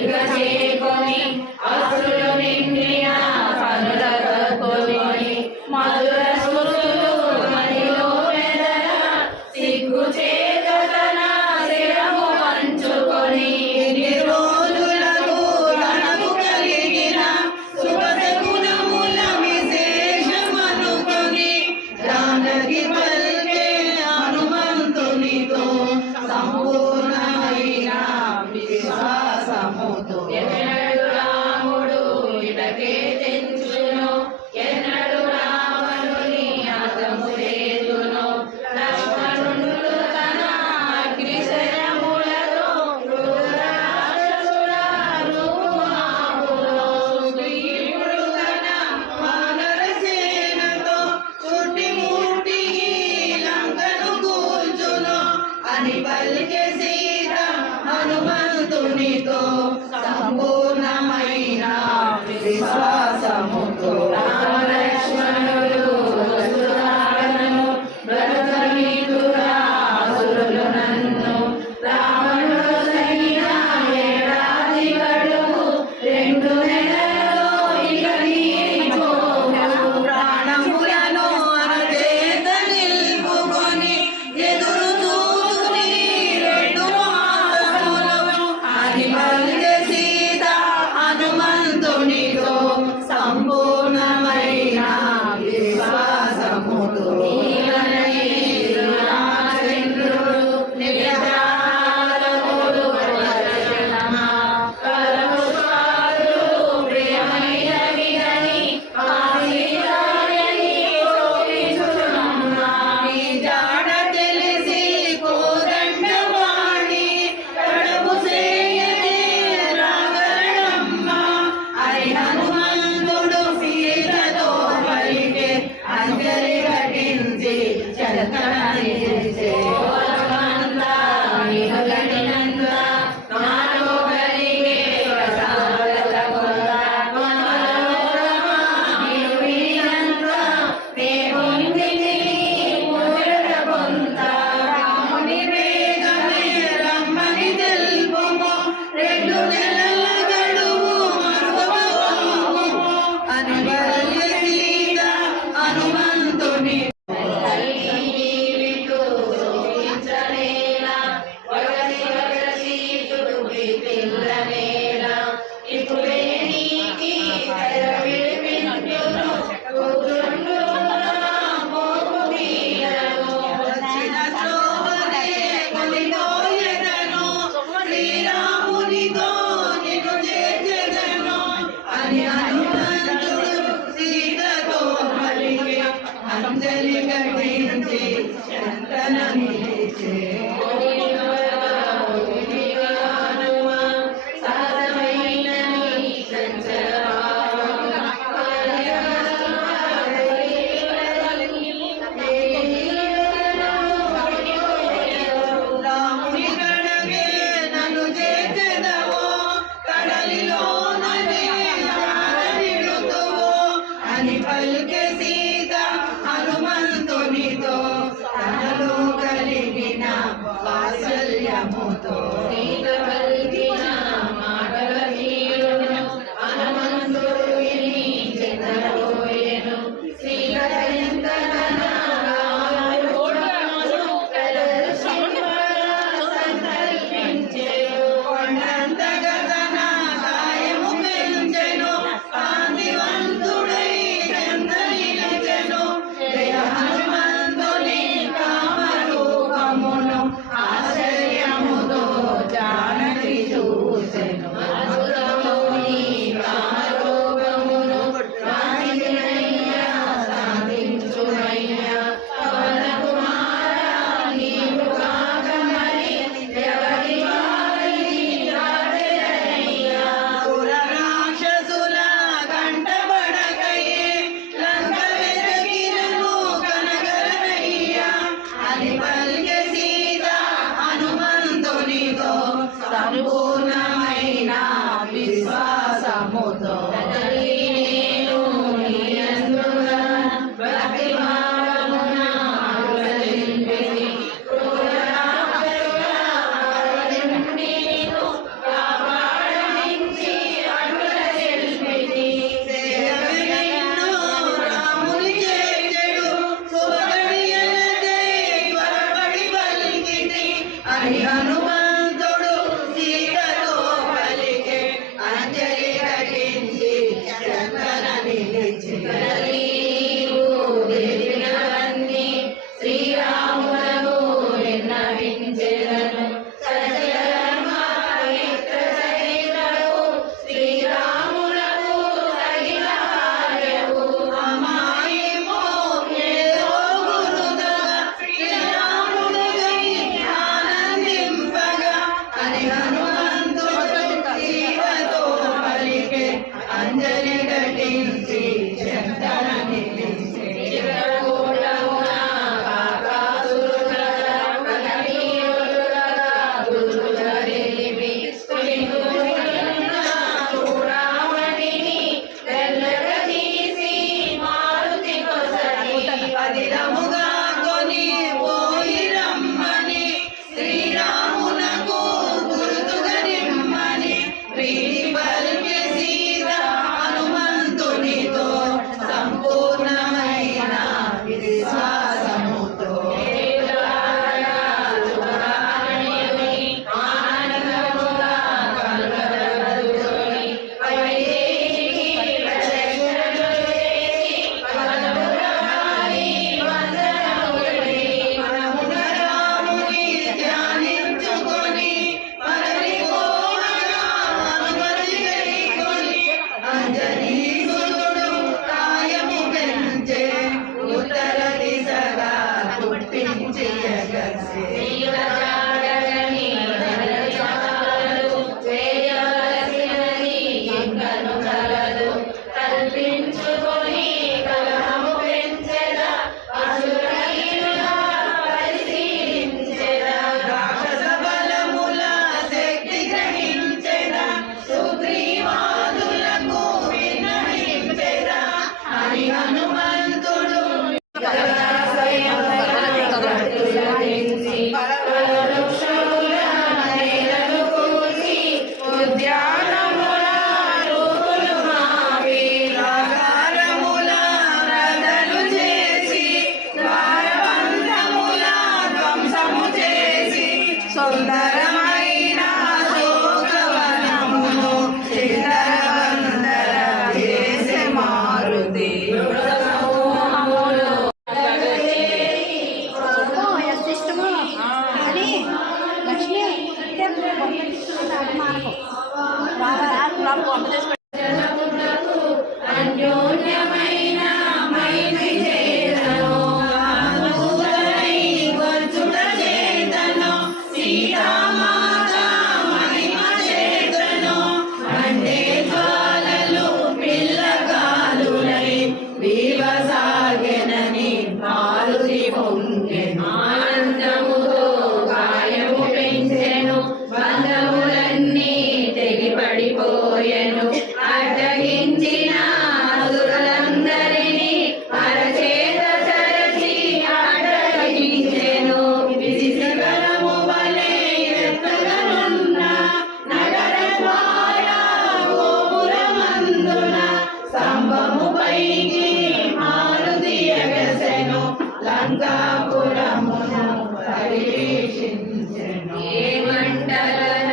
ఇక చేకొని అసులు నిండిన కనులకొని మధుర స్మృతులు మదిలో మెదల సిగ్గు చేత తన శిరము పంచుకొని ఎన్ని రోజులకు తనకు కలిగిన శుభశకునముల విశేషమనుకొని జానకి పల్కే హనుమంతునితో సంపూర్ణమైన విశ్వాసముతో ఎన్నడు రాముడు ఇటకే తెంచును ఎన్నడు రావణుని హతము చేయును లక్ష్మణుడు తన అగ్నిశరములతో క్రూరరాక్షసుల రూపుమాపులో సుగ్రీవుడు తన వానర సేనతో చుట్టుముట్టి లంకను కూల్చును అని పలికే సీత హనుమంతునితో సంపూర్ణమైన విశ్వాసముతో రామలక్ష్మణుడు వసుధారను బ్రతకనీతురా అసురులు నన్ను రావణుడు సైన ఏడాది గడువు 2 నెలల్లో ఇక నీకు ప్రాణములను అరచేత నిలుపుకొని ఎదురు చూసుని 2 మాసములను అని పలికే సీత హనుమంతునితో సుందరమైన శోకవనమును చిందరవందర చేసే మారుతి ఎంత ఇష్టమో అని లక్ష్మి మానకు వంట చేసి అన్యోన్యమైన మైత్రి చేతను వచ్చుట చేతను సీతామాత మహిమ చేతను అంటే జ్వాలలు పిల్లగాలులై వీవసాగెనని మారుతి పొంగెను ఆనందముతో కాయము పెంచెను బంధములన్నీ తెగిపడిపోయెను అడ్డగించిన అసురులందరినీ అరచేత చరచి అడ్డగించెను శిశిఖరము వలె ఎత్తుగనున్న నగర ద్వార గోపురమందున స్తంభము పైకి మారుతి ఎగసెను లంకాపురమును పరివేషించెను ఏ మంటలన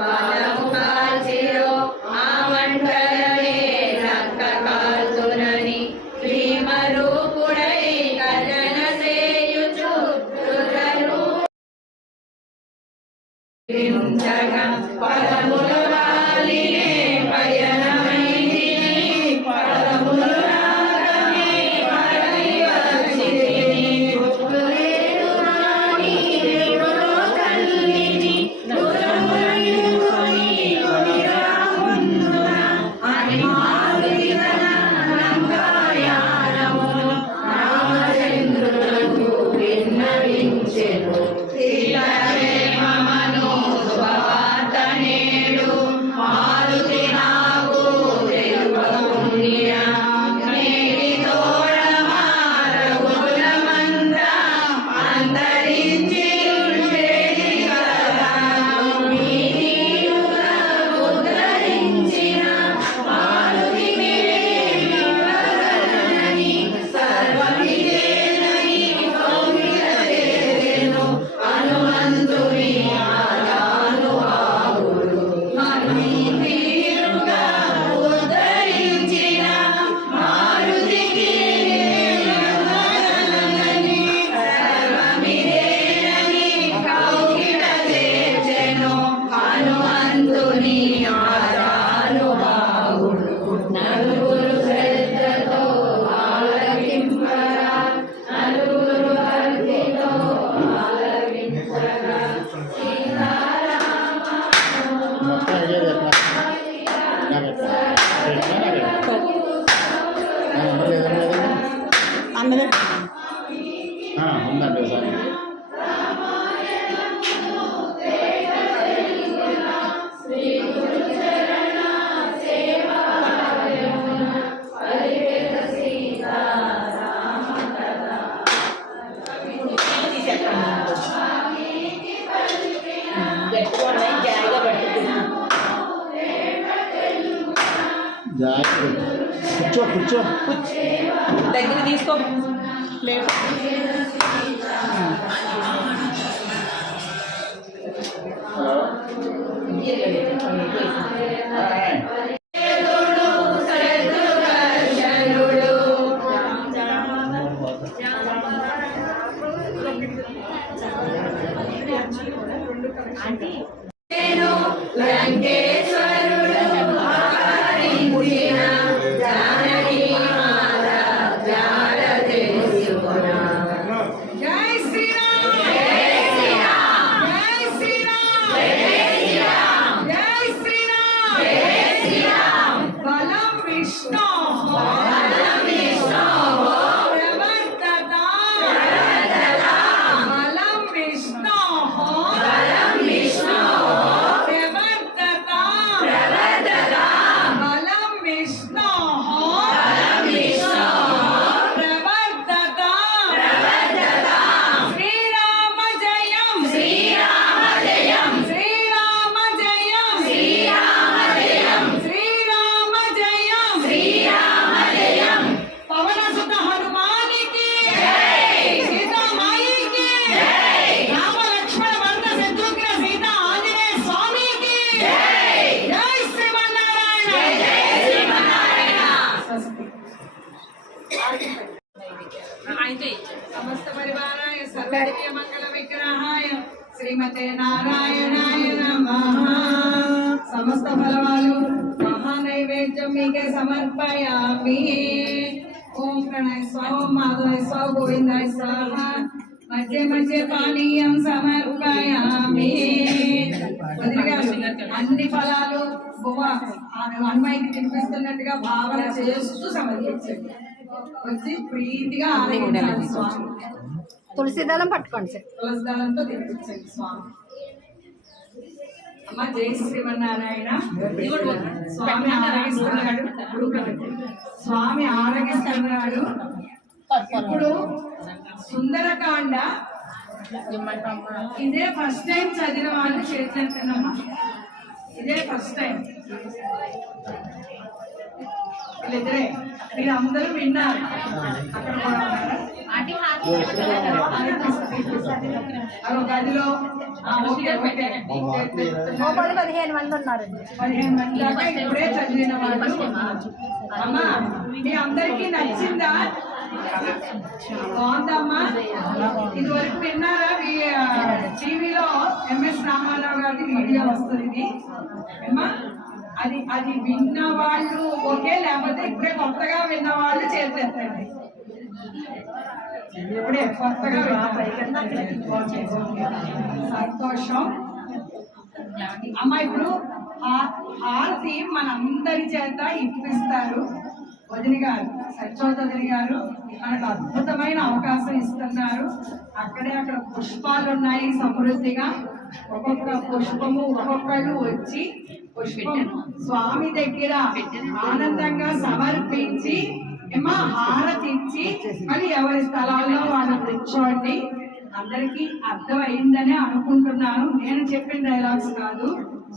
బలము కాల్చిరో ఆ మంటలనే రక్త కాల్తునని భీమరూపుడై కర్ణన సేయుచు రుద్రరూపించగా పదముల వాలినే పయనమైంది పదముల రాగమే మరలి వచ్చింది రేణురాణి రేణులో తల్లిని దూరములయుకొని కొనిరాముందున అని మారుతి తన లంకాయానమును రామచంద్రులకు విన్నవించెను సీతమను శుభవార్త నేడు మారుతి నాకు తెలుపకుండిన నేడి తోడమారగులమంద అంతరించి ఉండేది కదా నీతియుగా ఉద్ధరించిన మారుతికి వివరణని సర్వమిదేనని కౌగిట చేసెను హనుమంతుని ఆరానుభావుడు తీరుగా ఉద్ధరించిన మారుతికి వివరణని సర్వమిదేనని కౌగిట చేసెను హనుమంతుని ఆరానుభావుడు నలుగురు శ్రద్ధతో ఆలకింపరా నలుగురు భక్తితో ఆలకించగా అన్నదే ఉందండి ఒకసారి జాగ్రత్త కూర్చో దగ్గర తీసుకో లేదు లంకేశ్వరుడు ఆకరించిన జానకి మాత జాడ తెలుసుకున్నా జై శ్రీరామ్ జై శ్రీరామ్ జై శ్రీరామ్ జై శ్రీరామ్ జై శ్రీరామ్ జై శ్రీరామ్ బలం విష్ణు బలం విష్ణోః ప్రవర్తత బలం విష్ణు బలం విష్ణోః ప్రవర్తత బలం విష్ణు బలం విష్ణోః ప్రవర్తత శ్రీరామ జయం శ్రీరామ జయం శ్రీరామ జయం శ్రీరామ జయం శ్రీరామ జయం శ్రీరామ జయం పవన సుత హనుమానికి జై సీతామాయికి జై రామ లక్ష్మణ భరత శత్రుఘ్న శ్రీమతే నారాయణాయ నమః. సమస్త ఫలవాలు మహానైవేద్యం మీకే సమర్పయామి. ఓం ప్రణయ స్వాహ, ఓం మాధవాయ స్వాహ, గోవిందాయ స్వాహ. మధ్య మధ్య పానీయం సమర్పయామి. వదిలిగారు అన్ని ఫలాలు అమ్మాయికి తినిపిస్తున్నట్టుగా భావన చేస్తూ సమర్పించండి. వచ్చి ప్రీతిగా ఆరగించాలి స్వామి. తులసి దళం పట్టుకోండి సార్. తులసి దళంతో తినిపించండి స్వామి. అమ్మ జై శ్రీమన్నారాయణ. స్వామి ఆరగిస్తున్నాడు, స్వామి ఆరగిస్తున్నాడు. ఇప్పుడు సుందరకాండ ఇదే ఫస్ట్ టైం చదివిన వాళ్ళు చేతులెత్తనమ్మా. ఇదే ఫస్ట్ టైం వీళ్ళిద్దరే. మీరు అందరూ విన్నారు. అక్కడ కూడా గదిలో 15 మంది ఉన్నారు. 15 మంది దాకా ఇప్పుడే చదివిన వాళ్ళు. అమ్మా మీ అందరికీ నచ్చిందా? బాగుందమ్మా. ఇదివరకు విన్నారా? టీవీలో ఎంఎస్ రామారావు గారి వీడియో వస్తుంది అమ్మా. అది అది విన్న వాళ్ళు ఓకే, లేకపోతే ఇప్పుడే కొత్తగా విన్న వాళ్ళు చేసేస్తండి. ఇప్పుడే కొత్తగా సంతోషం. అమ్మ ఇప్పుడు హారతి మనందరి చేత ఇప్పిస్తారు. వదిలి గారు, సత్యవతి గారు మనకు అద్భుతమైన అవకాశం ఇస్తున్నారు. అక్కడే అక్కడ పుష్పాలు ఉన్నాయి సమృద్ధిగా. ఒక్కొక్క పుష్పము ఒక్కొక్కళ్ళు వచ్చి పుష్పం స్వామి దగ్గర ఆనందంగా సమర్పించి హారతి ఇచ్చి మళ్ళీ ఎవరి స్థలాల్లో వాళ్ళు కూర్చోండి. అందరికీ అర్థమైందని అనుకుంటున్నాను. నేను చెప్పిన డైలాగ్స్ కాదు,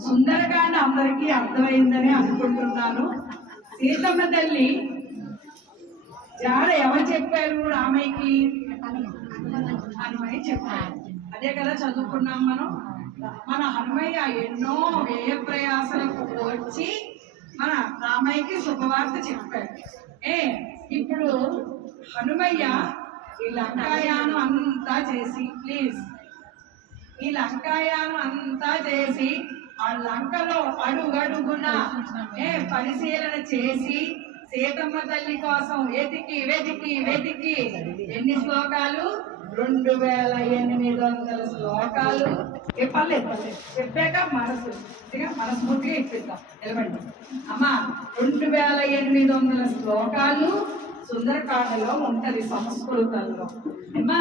సుందరకాండ అందరికీ అర్థమైందని అనుకుంటున్నాను. సీతమ్మ తల్లి జాడ ఎవరు చెప్పారు? రామయ్యకి హనుమయ్య చెప్పారు. అదే కదా చదువుకున్నాం మనం. మన హనుమయ్య ఎన్నో వ్యయ ప్రయాసలకు వచ్చి మన రామయ్యకి శుభవార్త చెప్పాడు. ఇప్పుడు హనుమయ్య ఈ లంకాయానం అంతా చేసి, ప్లీజ్, ఈ లంకాయానం అంతా చేసి ఆ లంకలో అడుగడుగున పరిశీలన చేసి సీతమ్మ తల్లి కోసం వెతికి వెతికి వెతికి ఎన్ని శ్లోకాలు? 2800 శ్లోకాలు. పర్లేదు చెప్పాక మనస్ఫూర్తిగా ఇప్పిద్దాం. నిలబడి అమ్మా, 2800 శ్లోకాలు సుందరకాండలో ఉంటది సంస్కృతంలో. అమ్మా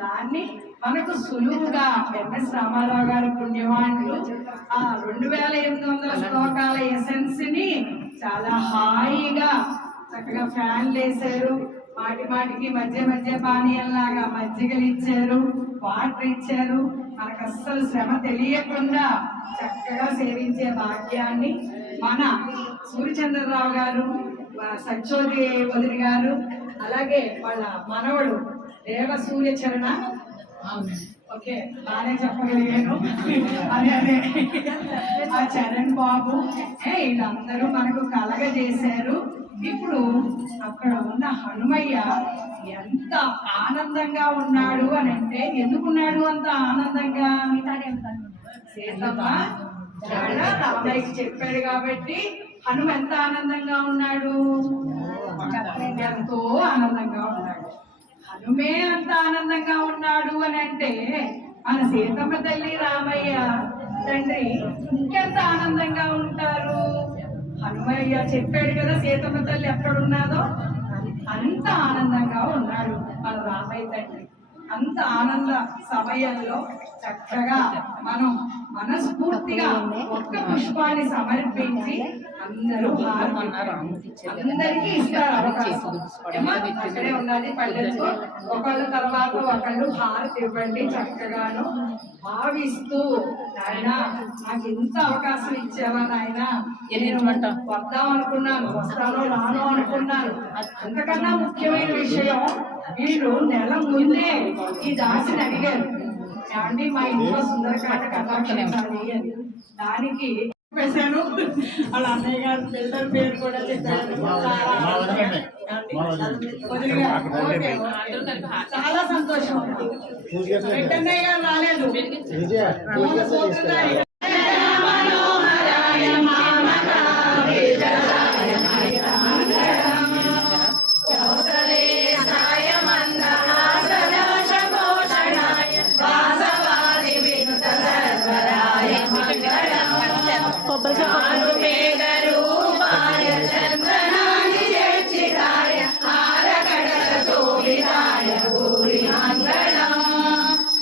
దాన్ని మనకు సులువుగా ఎంఎస్ రామారావు గారి పుణ్యవాణులు ఆ 2800 శ్లోకాల ఎసెన్స్ ని చాలా హాయిగా చక్కగా ఫ్యాన్లు వేసారు. మాటి మాటికి మధ్య మధ్య పానీయంలాగా మజ్జిగలు ఇచ్చారు, వాటర్ ఇచ్చారు. మనకు అస్సలు శ్రమ తెలియకుండా చక్కగా సేవించే భాగ్యాన్ని మన సూర్యచంద్రరావు గారు, సత్యోది వదిలి గారు, అలాగే వాళ్ళ మనవడు దేవ సూర్యచరణ, ఓకే బాగానే చెప్పగలిగాను, అదే అదే ఆ చరణ్ బాబు, వీళ్ళందరూ మనకు కలగజేశారు. ఇప్పుడు అక్కడ ఉన్న హనుమయ్య ఎంత ఆనందంగా ఉన్నాడు అని అంటే, ఎందుకున్నాడు అంత ఆనందంగా? సీతమ్మ రామయ్యకి చెప్పాడు కాబట్టి హనుమ ఎంత ఆనందంగా ఉన్నాడు? ఎంతో ఆనందంగా ఉన్నాడు. హనుమే అంత ఆనందంగా ఉన్నాడు అని అంటే మన సీతమ్మ తల్లి రామయ్య తండ్రి ఇంకెంత ఆనందంగా ఉంటారు? హనుమయ్య చెప్పాడు కదా సీతమ్మ తల్లి ఎక్కడున్నాదో, అంత ఆనందంగా ఉన్నాడు మన రామయ్య తండ్రి. అంత ఆనంద సమయంలో చక్కగా మనం మనస్ఫూర్తిగా ఒక్క పుష్పాన్ని సమర్పించి అందరూ అందరికీ ఇస్తారు అవకాశం. అక్కడే ఉన్నది పల్లెతో ఒకళ్ళ తర్వాత ఒకళ్ళు హారతి ఇవ్వండి చక్కగాను భావిస్తూ. నాయన నాకు ఇంత అవకాశం ఇచ్చావా నాయన, వద్దాం అనుకున్నాను, వస్తానో రాను అనుకున్నాను. అంతకన్నా ముఖ్యమైన విషయం, వీళ్ళు నెల ముందే ఈ దాసిని అడిగారు, ఏమండి మా ఇంట్లో సుందరకాండ కథ దానికి చెప్పేశాను. వాళ్ళ అన్నయ్య గారు బిల్డర్ పేరు కూడా చెప్పాను. ఓకే, చాలా సంతోషం. వెంకన్నయ్య గారు రాలేదు.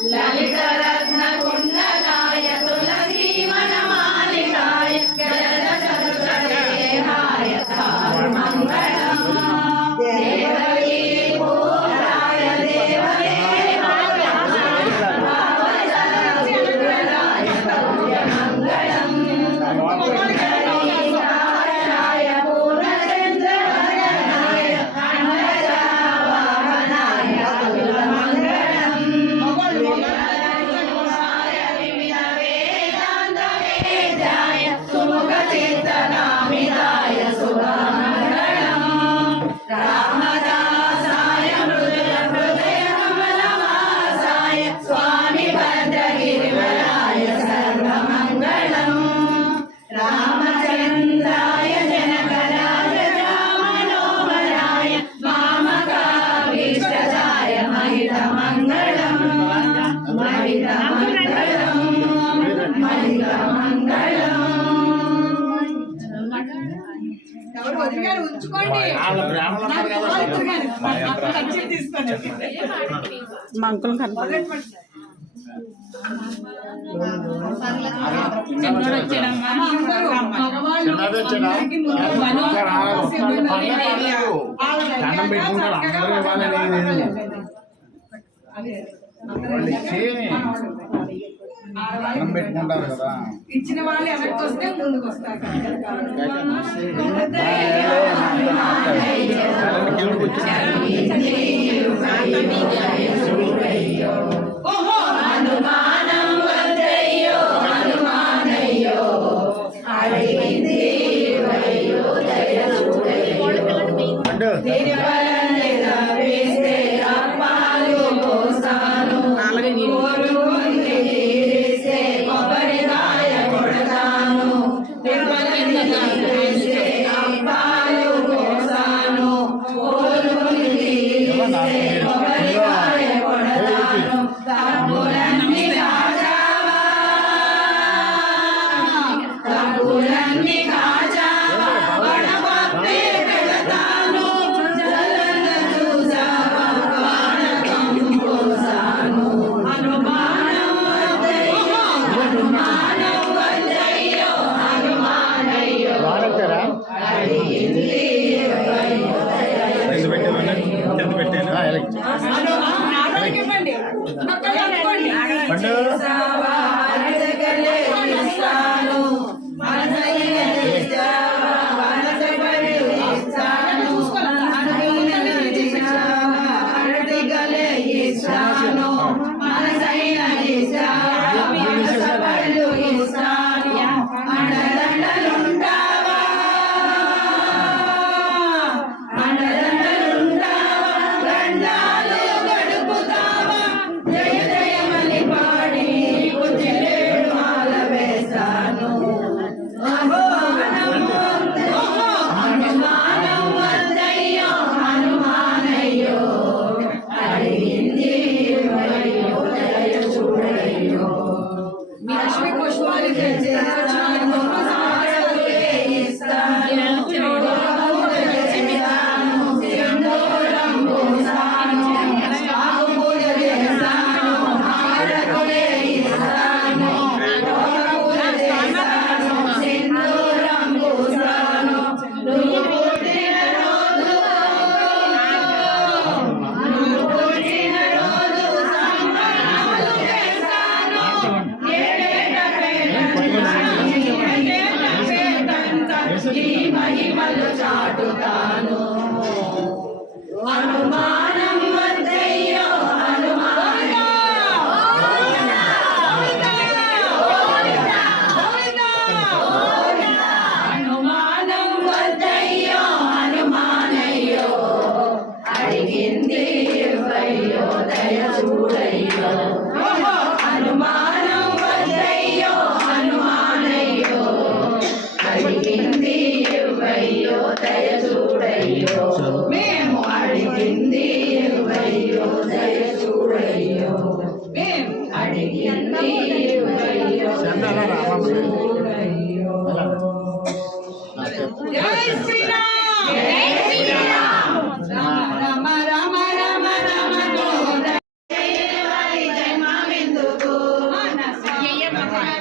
లలిత రత్న కుండలాయ తులసీ వనమాలికాయ గజ చతుర్దేహాయ మంగళం దేవకీ పూరాయ దేవదేవాయ మంగళం మంగళాయ పూర్ణచంద్రవదనాయ అంగజావాహనాయ మంగళం సుముఖ చిత్తనామిదాయ శుభమంగళం రామదాసాయ మృదుల హృదయ కమలవాసాయ స్వామి భద్రగిరివరాయ సర్వమంగళం రామచంద్రాయ జనకరాజరామనోహరాయ మామకాభీష్టదాయ మహితమంగళం మహితమంగళం మహితమంగళం. ఎవరు వదిలిగారు ఉంచుకోండి. తీసుకోండి. మా అంకుల్ కనపడలేదు. దండం పెట్టుకుంటారు అందరూ ఇవ్వాలి. దండం పెట్టుకుంటారు కదా. ఇచ్చిన వాళ్ళు ఎవరికి వస్తే ముందుకు వస్తారు. ఓహో హనుమానం వద్దయ్యో హనుమానయ్యో అడిగింది వయ్యో దయ చూడయ్యో తిరువలంద వేస్తే అప్పాలు పోస్తాను కోరుకుంది తీరిస్తే కొబ్బరికాయ కొడతాను తిరువలంద వేస్తే అప్పాలు పోస్తాను కోరుకుంది తీరిస్తే కొబ్బరికాయ కొడతాను తప్పులన్నీ కాచావా తప్పులన్నీ కాచావా వడపప్పే పెడతాను జలన చూసావా వానకం పోసాను హనుమానం వద్దయ్యో హనుమానం వద్దయ్యో హనుమానయ్యో అడిగింది వయ్యో దయ ఇవ్వండి. చేసావా అరగలే ఇస్తాను మనసైన చేసావా మనసపడి ఇస్తాను మనసైన చేసావా అరగలే ఇస్తాను మనసైన చేసావా మనసపడి ఇస్తాను అండదండలుంటావా అండదండలుంటావా గండాలు గడుపుతావా జయ జయమని పాడి కుచిలేడు మాల వేస్తాను అహో హనుమానం వద్దయ్యో హనుమానయ్యో అడిగింది వయ్యో దయ చూడయ్యో మీ లక్ష్మి పుష్పాలు తెచ్చి చేస్తాను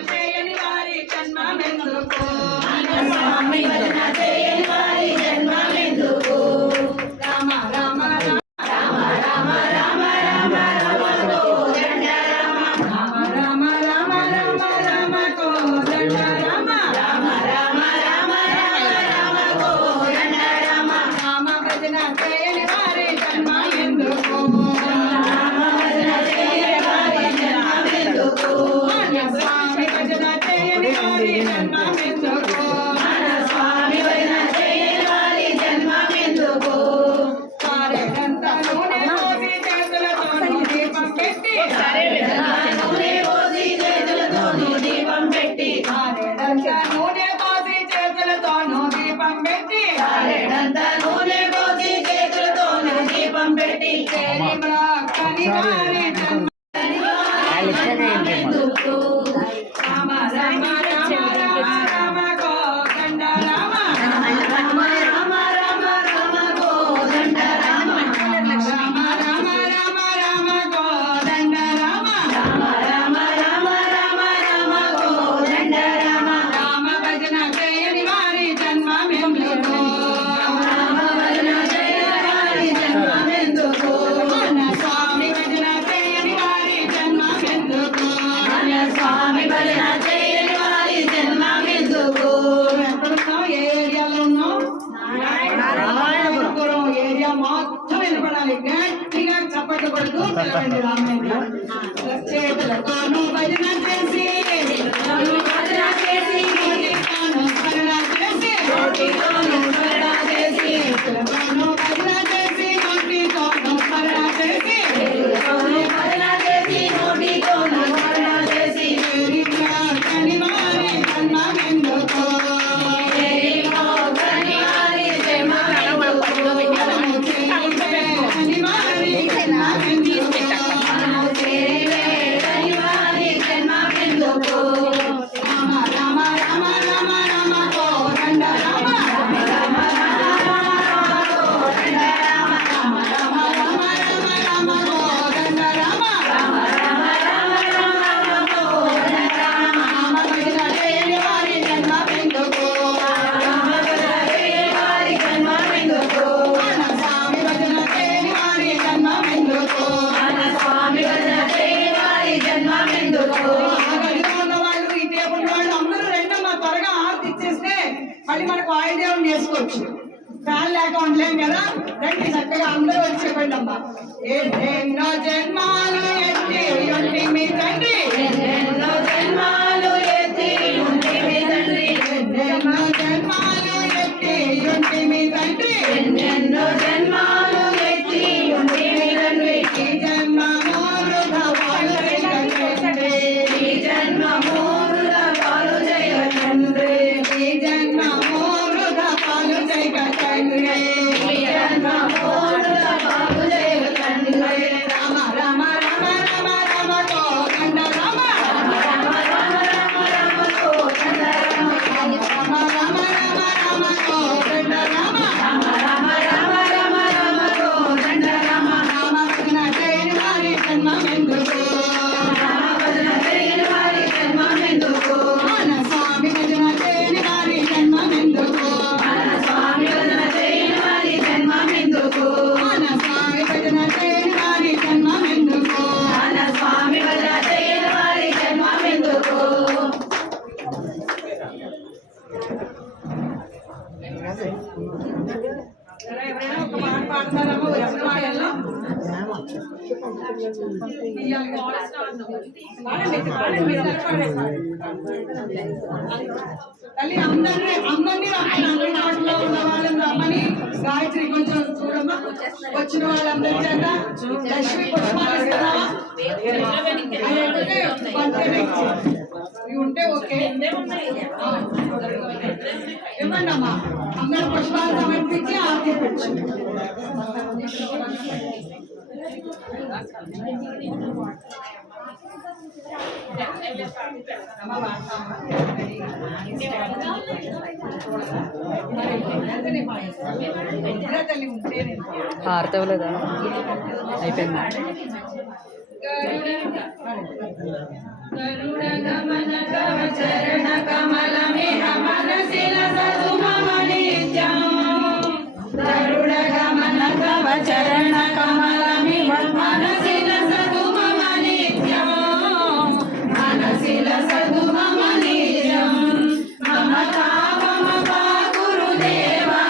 చేయని వారి జన్మమెందుకు స్వామి భజన చేయని వారి జన్మమెందుకు రామ రామ రామ రామ రామ రామ రామ రామ కోదండ రామ రామ రామ రామ రామ కోదండ రామ రామ రామ రామ రామ రామ కోదండ రామ రామ భజన చేయని వారి జన్మమెందుకు రామ భజన చేయని వారి జన్మమెందుకు స్వామి భజన చేయని వారి జన్మమెందుకు మన స్వామి భజన చేయని వారి జన్మమెందుకు కారెడంత నూనె పోసి చేతులతోనూ దీపం పెట్టి నూనె పోసి చేతులతోనూ దీపం పెట్టి కారెడంత నూనె పోసి చేతులతోనూ దీపం పెట్టి కారెడంత నూనె పోసి చేతులతోనూ దీపం పెట్టి చేరి మ్రాక్కని వారి జన్మమెందుకు రామ రామ రామ రామ రామ కోదండ రామ రామ రామ రామ రామ రామ కోదండ రామ రామ రామ రామ రామ కోదండ రామ రామ రామ రామ రామ రామ కోదండ రామ రామ భజన చేయని వారి జన్మమెందుకు రామ భజన చేయని వారి జన్మమెందుకు మన స్వామి భజన చేయని వారి జన్మమెందుకు మన స్వామి భజన చేయని వారి జన్మమెందుకు ఎక్కడున్నావు? ఏ ఏరియాలో ఉన్నావు? నారాయణపురం ఏరియా మొత్తం వినపడాలి. గట్టిగా చప్పట్లు కొడుతూ పిలవండి రామయ్య. చేతులతోనూ భజన చేసి భజన చేసి నోటితోనూ స్మరణ చేసి నోటితోనూ స్మరణ చేసి చేతులతోనూ భజన చేసి నోటితోనూ స్మరణ చేసి చేతులతోనూ భజన చేసి నోటితోనూ స్మరణ చేసి చేరి వారి జన్మమెందుకు చేరి మోగని వారి జన్మమెందుకు చేరి వారి జన్మమెందుకు మనము చేరి వేడని వారి జన్మమెందుకు రామ రామ రామ రామ రామ కోదండ రామ రామ రామ రామ రామ కోదండ రామ రామ రామ రామ రామ రామ కోదండ రామ రామ రామ రామ రామ రామ కోదండ రామ రామ భజన చేయని వారి జన్మమెందుకు రామ భజన చేయని వారి జన్మమెందుకు మన స్వామి భజన చేయని వారి జన్మమెందుకు మన స్వామి భజన చేయని వారి జన్మమెందుకు ఆ గదిలో ఉన్న వాళ్ళు ఈ టేబుల్ ఉన్న వాళ్ళు అందరూ రెండమ్మా త్వరగా ఆర్తి ఇచ్చేస్తే మళ్ళీ మనకు వాయిదేవం చేసుకోవచ్చు. ఫ్యాన్ లేక ఉండలేం కదా. రండి చక్కగా అందరూ వచ్చి చెప్పండి అమ్మా. ఎన్నో జన్మాలు ఎత్తి ఉండి మీ తండ్రి ఎన్నెన్నో జన్మాలు ఎత్తి ఉంటివి తండ్రి ఎన్నో జన్మాలు ఎత్తి ఉండి మీ తండ్రి ఎన్నెన్నో జన్మాలు ఎత్తి ఉంటివి తండ్రి ఈ జన్మము వృధా పాలు చేయకండి. ఈ జన్మము వృధా పాలు జయ తండ్రి ఈ జన్మము వృధా పాలు చేయకండి. ఈ జన్మము వృధా పాలు జయ తండ్రి రామ రామ రామ రామ రామ కోదండ రామ రామ రామ రామ రామ రామ కోదండ రామ రామ రామ రామ రామ కోదండ రామ రామ రామ రామ రామ రామ కోదండ రామ రామ భజన చేయని వారి జన్మమెందుకు రామ భజన చేయని వారి జన్మమెందుకు మన స్వామి భజన చేయని వారి జన్మమెందుకు మన స్వామి భజన చేయని వారి జన్మమెందుకు మన స్వామి భజన చేయని వారి జన్మమెందుకు మన స్వామి భజన చేయని వారి జన్మమెందుకు ఎవరైనా ఒక మాట పాడతారమ్మా వచ్చిన వాళ్ళలో పాడండి, పాడండి, మీరు అందరూ పాడండి. తల్లి అందరినీ రమ్మని అందరి నాటిలో ఉన్న వాళ్ళని రమ్మని గాయత్రి కొంచెం చూడమ్మా. వచ్చిన వాళ్ళందరి చేత లక్ష్మి పుష్పాలు ఇస్తున్నావా? ఇవి ఉంటే ఓకే. ఇవ్వండి అమ్మా. అందరు పుష్పాలు సమర్పించి ఆర్తి పెట్టు. అమ్మ వాడతామా? తల్లి ఉంటే ఆరుతవలేదా అయిపోయింది నేను గరుడగమన తవ చరణ కమలమిహ మనసిల సదు మమ నిత్యం గరుడగమన తవ చరణ కమలమిహ మనసిల సదు మమ నిత్యం మనసిల సదు మమ నిత్యం మమ పాపమ పా గురుదేవా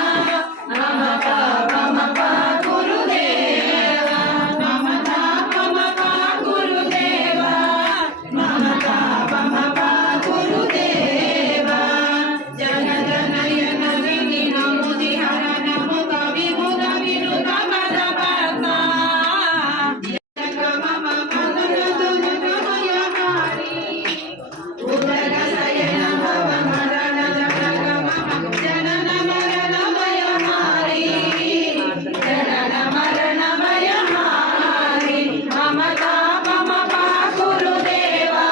మమ పాపమ పా గురుదేవా మమ పాపమ పా గురుదేవా మమ పాపమ పా గురుదేవా జనగణయన వినినముది హర నము కవి ముగ వినుత పద పద్మ మమ మధురదునుగమయ హారి ఉదర శయన భవ మరణ జనక మమ జనన మరణమయ హారి జనన మరణమయ హారి మమ పాపమ పా గురుదేవా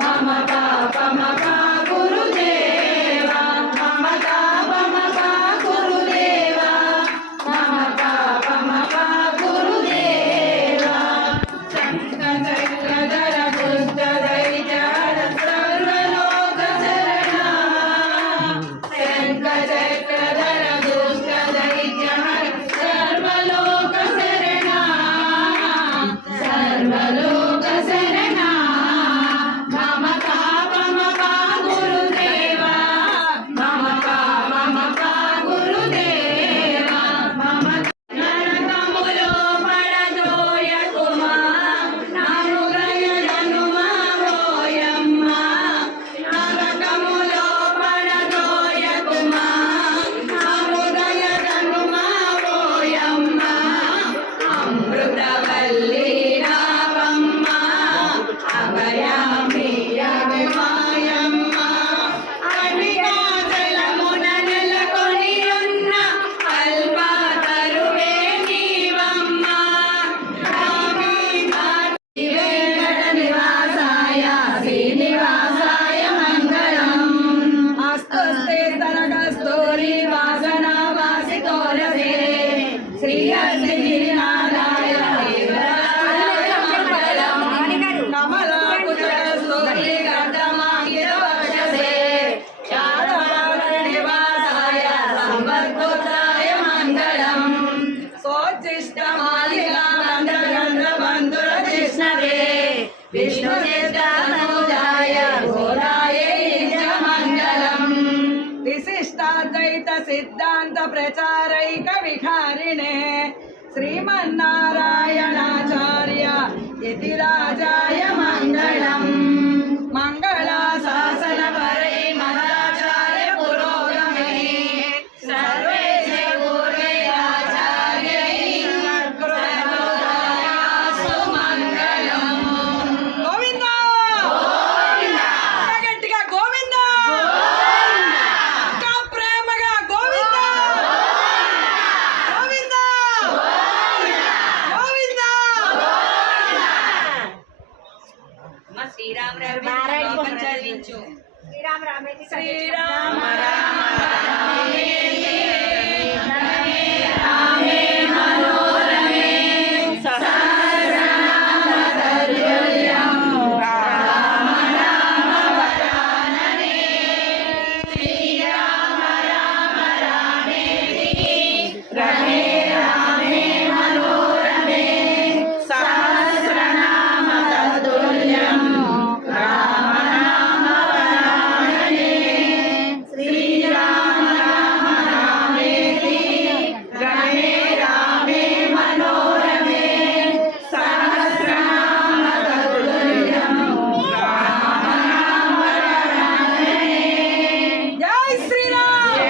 మమ పాపమ పా గురుదేవా మమ పాపమ పా గురుదేవా మమ పాపమ పా గురుదేవా శంఖ చక్రధర దుష్ట దైత్యహర సర్వలోక శరణ శంఖ చక్రధర దుష్ట దైత్యహర సర్వలోక శరణ సర్వలోక శరణ మమ పాపమ పా గురుదేవా మమ పాపమ పా గురుదేవా మమ నరకములో పడదోయకుమా నానుగయననుమా ఓయమ్మ నరకములో పడదోయకుమా నానుగయననుమా ఓయమ్మ అమృతవల్లి రావమ్మ అభయామియవి మాయమ్మ అడిగా జలమున నెలకొని ఉన్న అల్పతరువే నీవమ్మ వెంకట నివాసాయ శ్రీనివాసాయ మంగళం అస్తుస్తే తరగస్తోరి వాసనా వాసితోరసే శ్రీహరి గిరినాథాయ మంగళం కమలాకుచరస్తోరి గడ్డమాగిర వర్షసే శారదావర నివాసాయ సంపద్గోత్రాయ మంగళం సోచిష్టమాలిగా మందగంధ బంధుర కృష్ణవే విష్ణు చేతనూజాయ ఘోరాయ మంగళం విశిష్టాద్వైత సిద్ధాంత ప్రచారైక విహారిణే శ్రీమన్నారాయణాచార్య యతిరాజాయ మంగళం మంగళాశాసన పరై మదాచార్య పురోగమే సర్వైః పూర్వైరాచార్యైః సర్వోదయాసు మంగళం గోవిందా గట్టిగా గోవిందా ఇంకా ప్రేమగా గోవిందా గోవిందా గోవిందా శ్రీరామ రామ చదివించు శ్రీరామ రామేతి శ్రీరామ రామ రామేతి రమే రామే మనోరమే సహస్రనామ తతుల్యం రామ రామ వరాననే శ్రీరామ రామ రామేతి రమే రామే మనోరమే సహస్రనామ తతుల్యం రామ రామ వరాననే శ్రీరామ రామ రామేతి రమే రామే మనోరమే సహస్రనామ తతుల్యం రామ రామ వరాననే జై శ్రీరామ్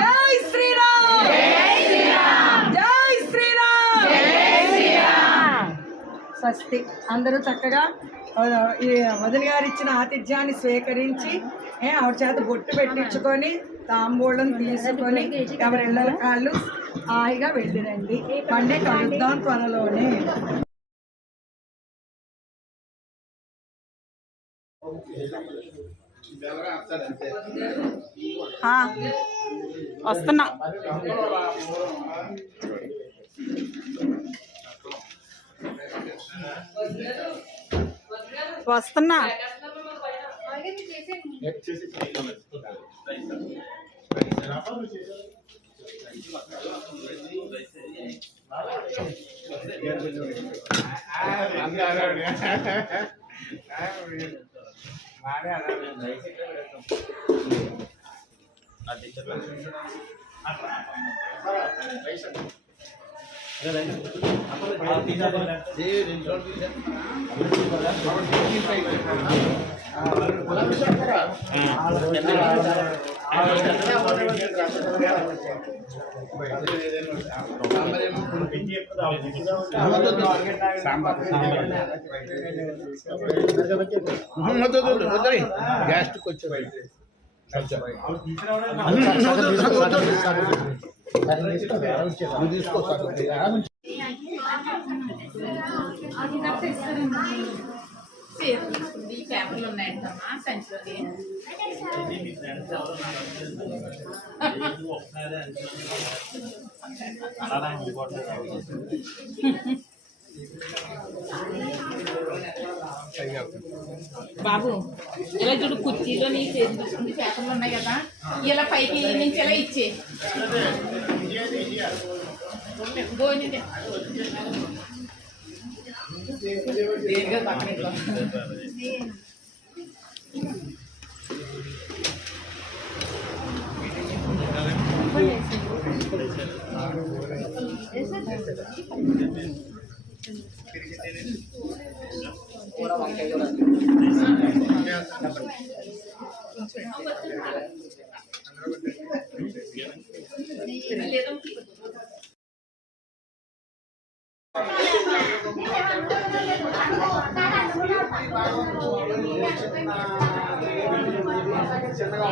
జై శ్రీరామ్ జై శ్రీరామ్ జై శ్రీరామ్ స్వస్తి. అందరూ చక్కగా ఈ వదిన గారు ఇచ్చిన ఆతిథ్యాన్ని స్వీకరించి ఆవిడ చేత బొట్టు పెట్టించుకొని తాంబూలం తీసుకొని ఎవరి ఇళ్ళ కాళ్ళు హాయిగా వెళ్ళిరండి. మళ్ళీ కలుద్దాం త్వరలోనే. వస్తున్నా. వస్తున్నా. గ్యాస్ట్రిక్ వచ్చి తీసుకో. ఈ పేపర్లు ఉన్నాయంటమ్మా సంచిలోని. బాబు ఇలా చూడు, కుర్చీలో నీ చేతి చూసుకుంటే పేపర్లు ఉన్నాయి కదా, ఇలా పైకి నుంచి ఇలా ఇచ్చే గోని చిన్నగా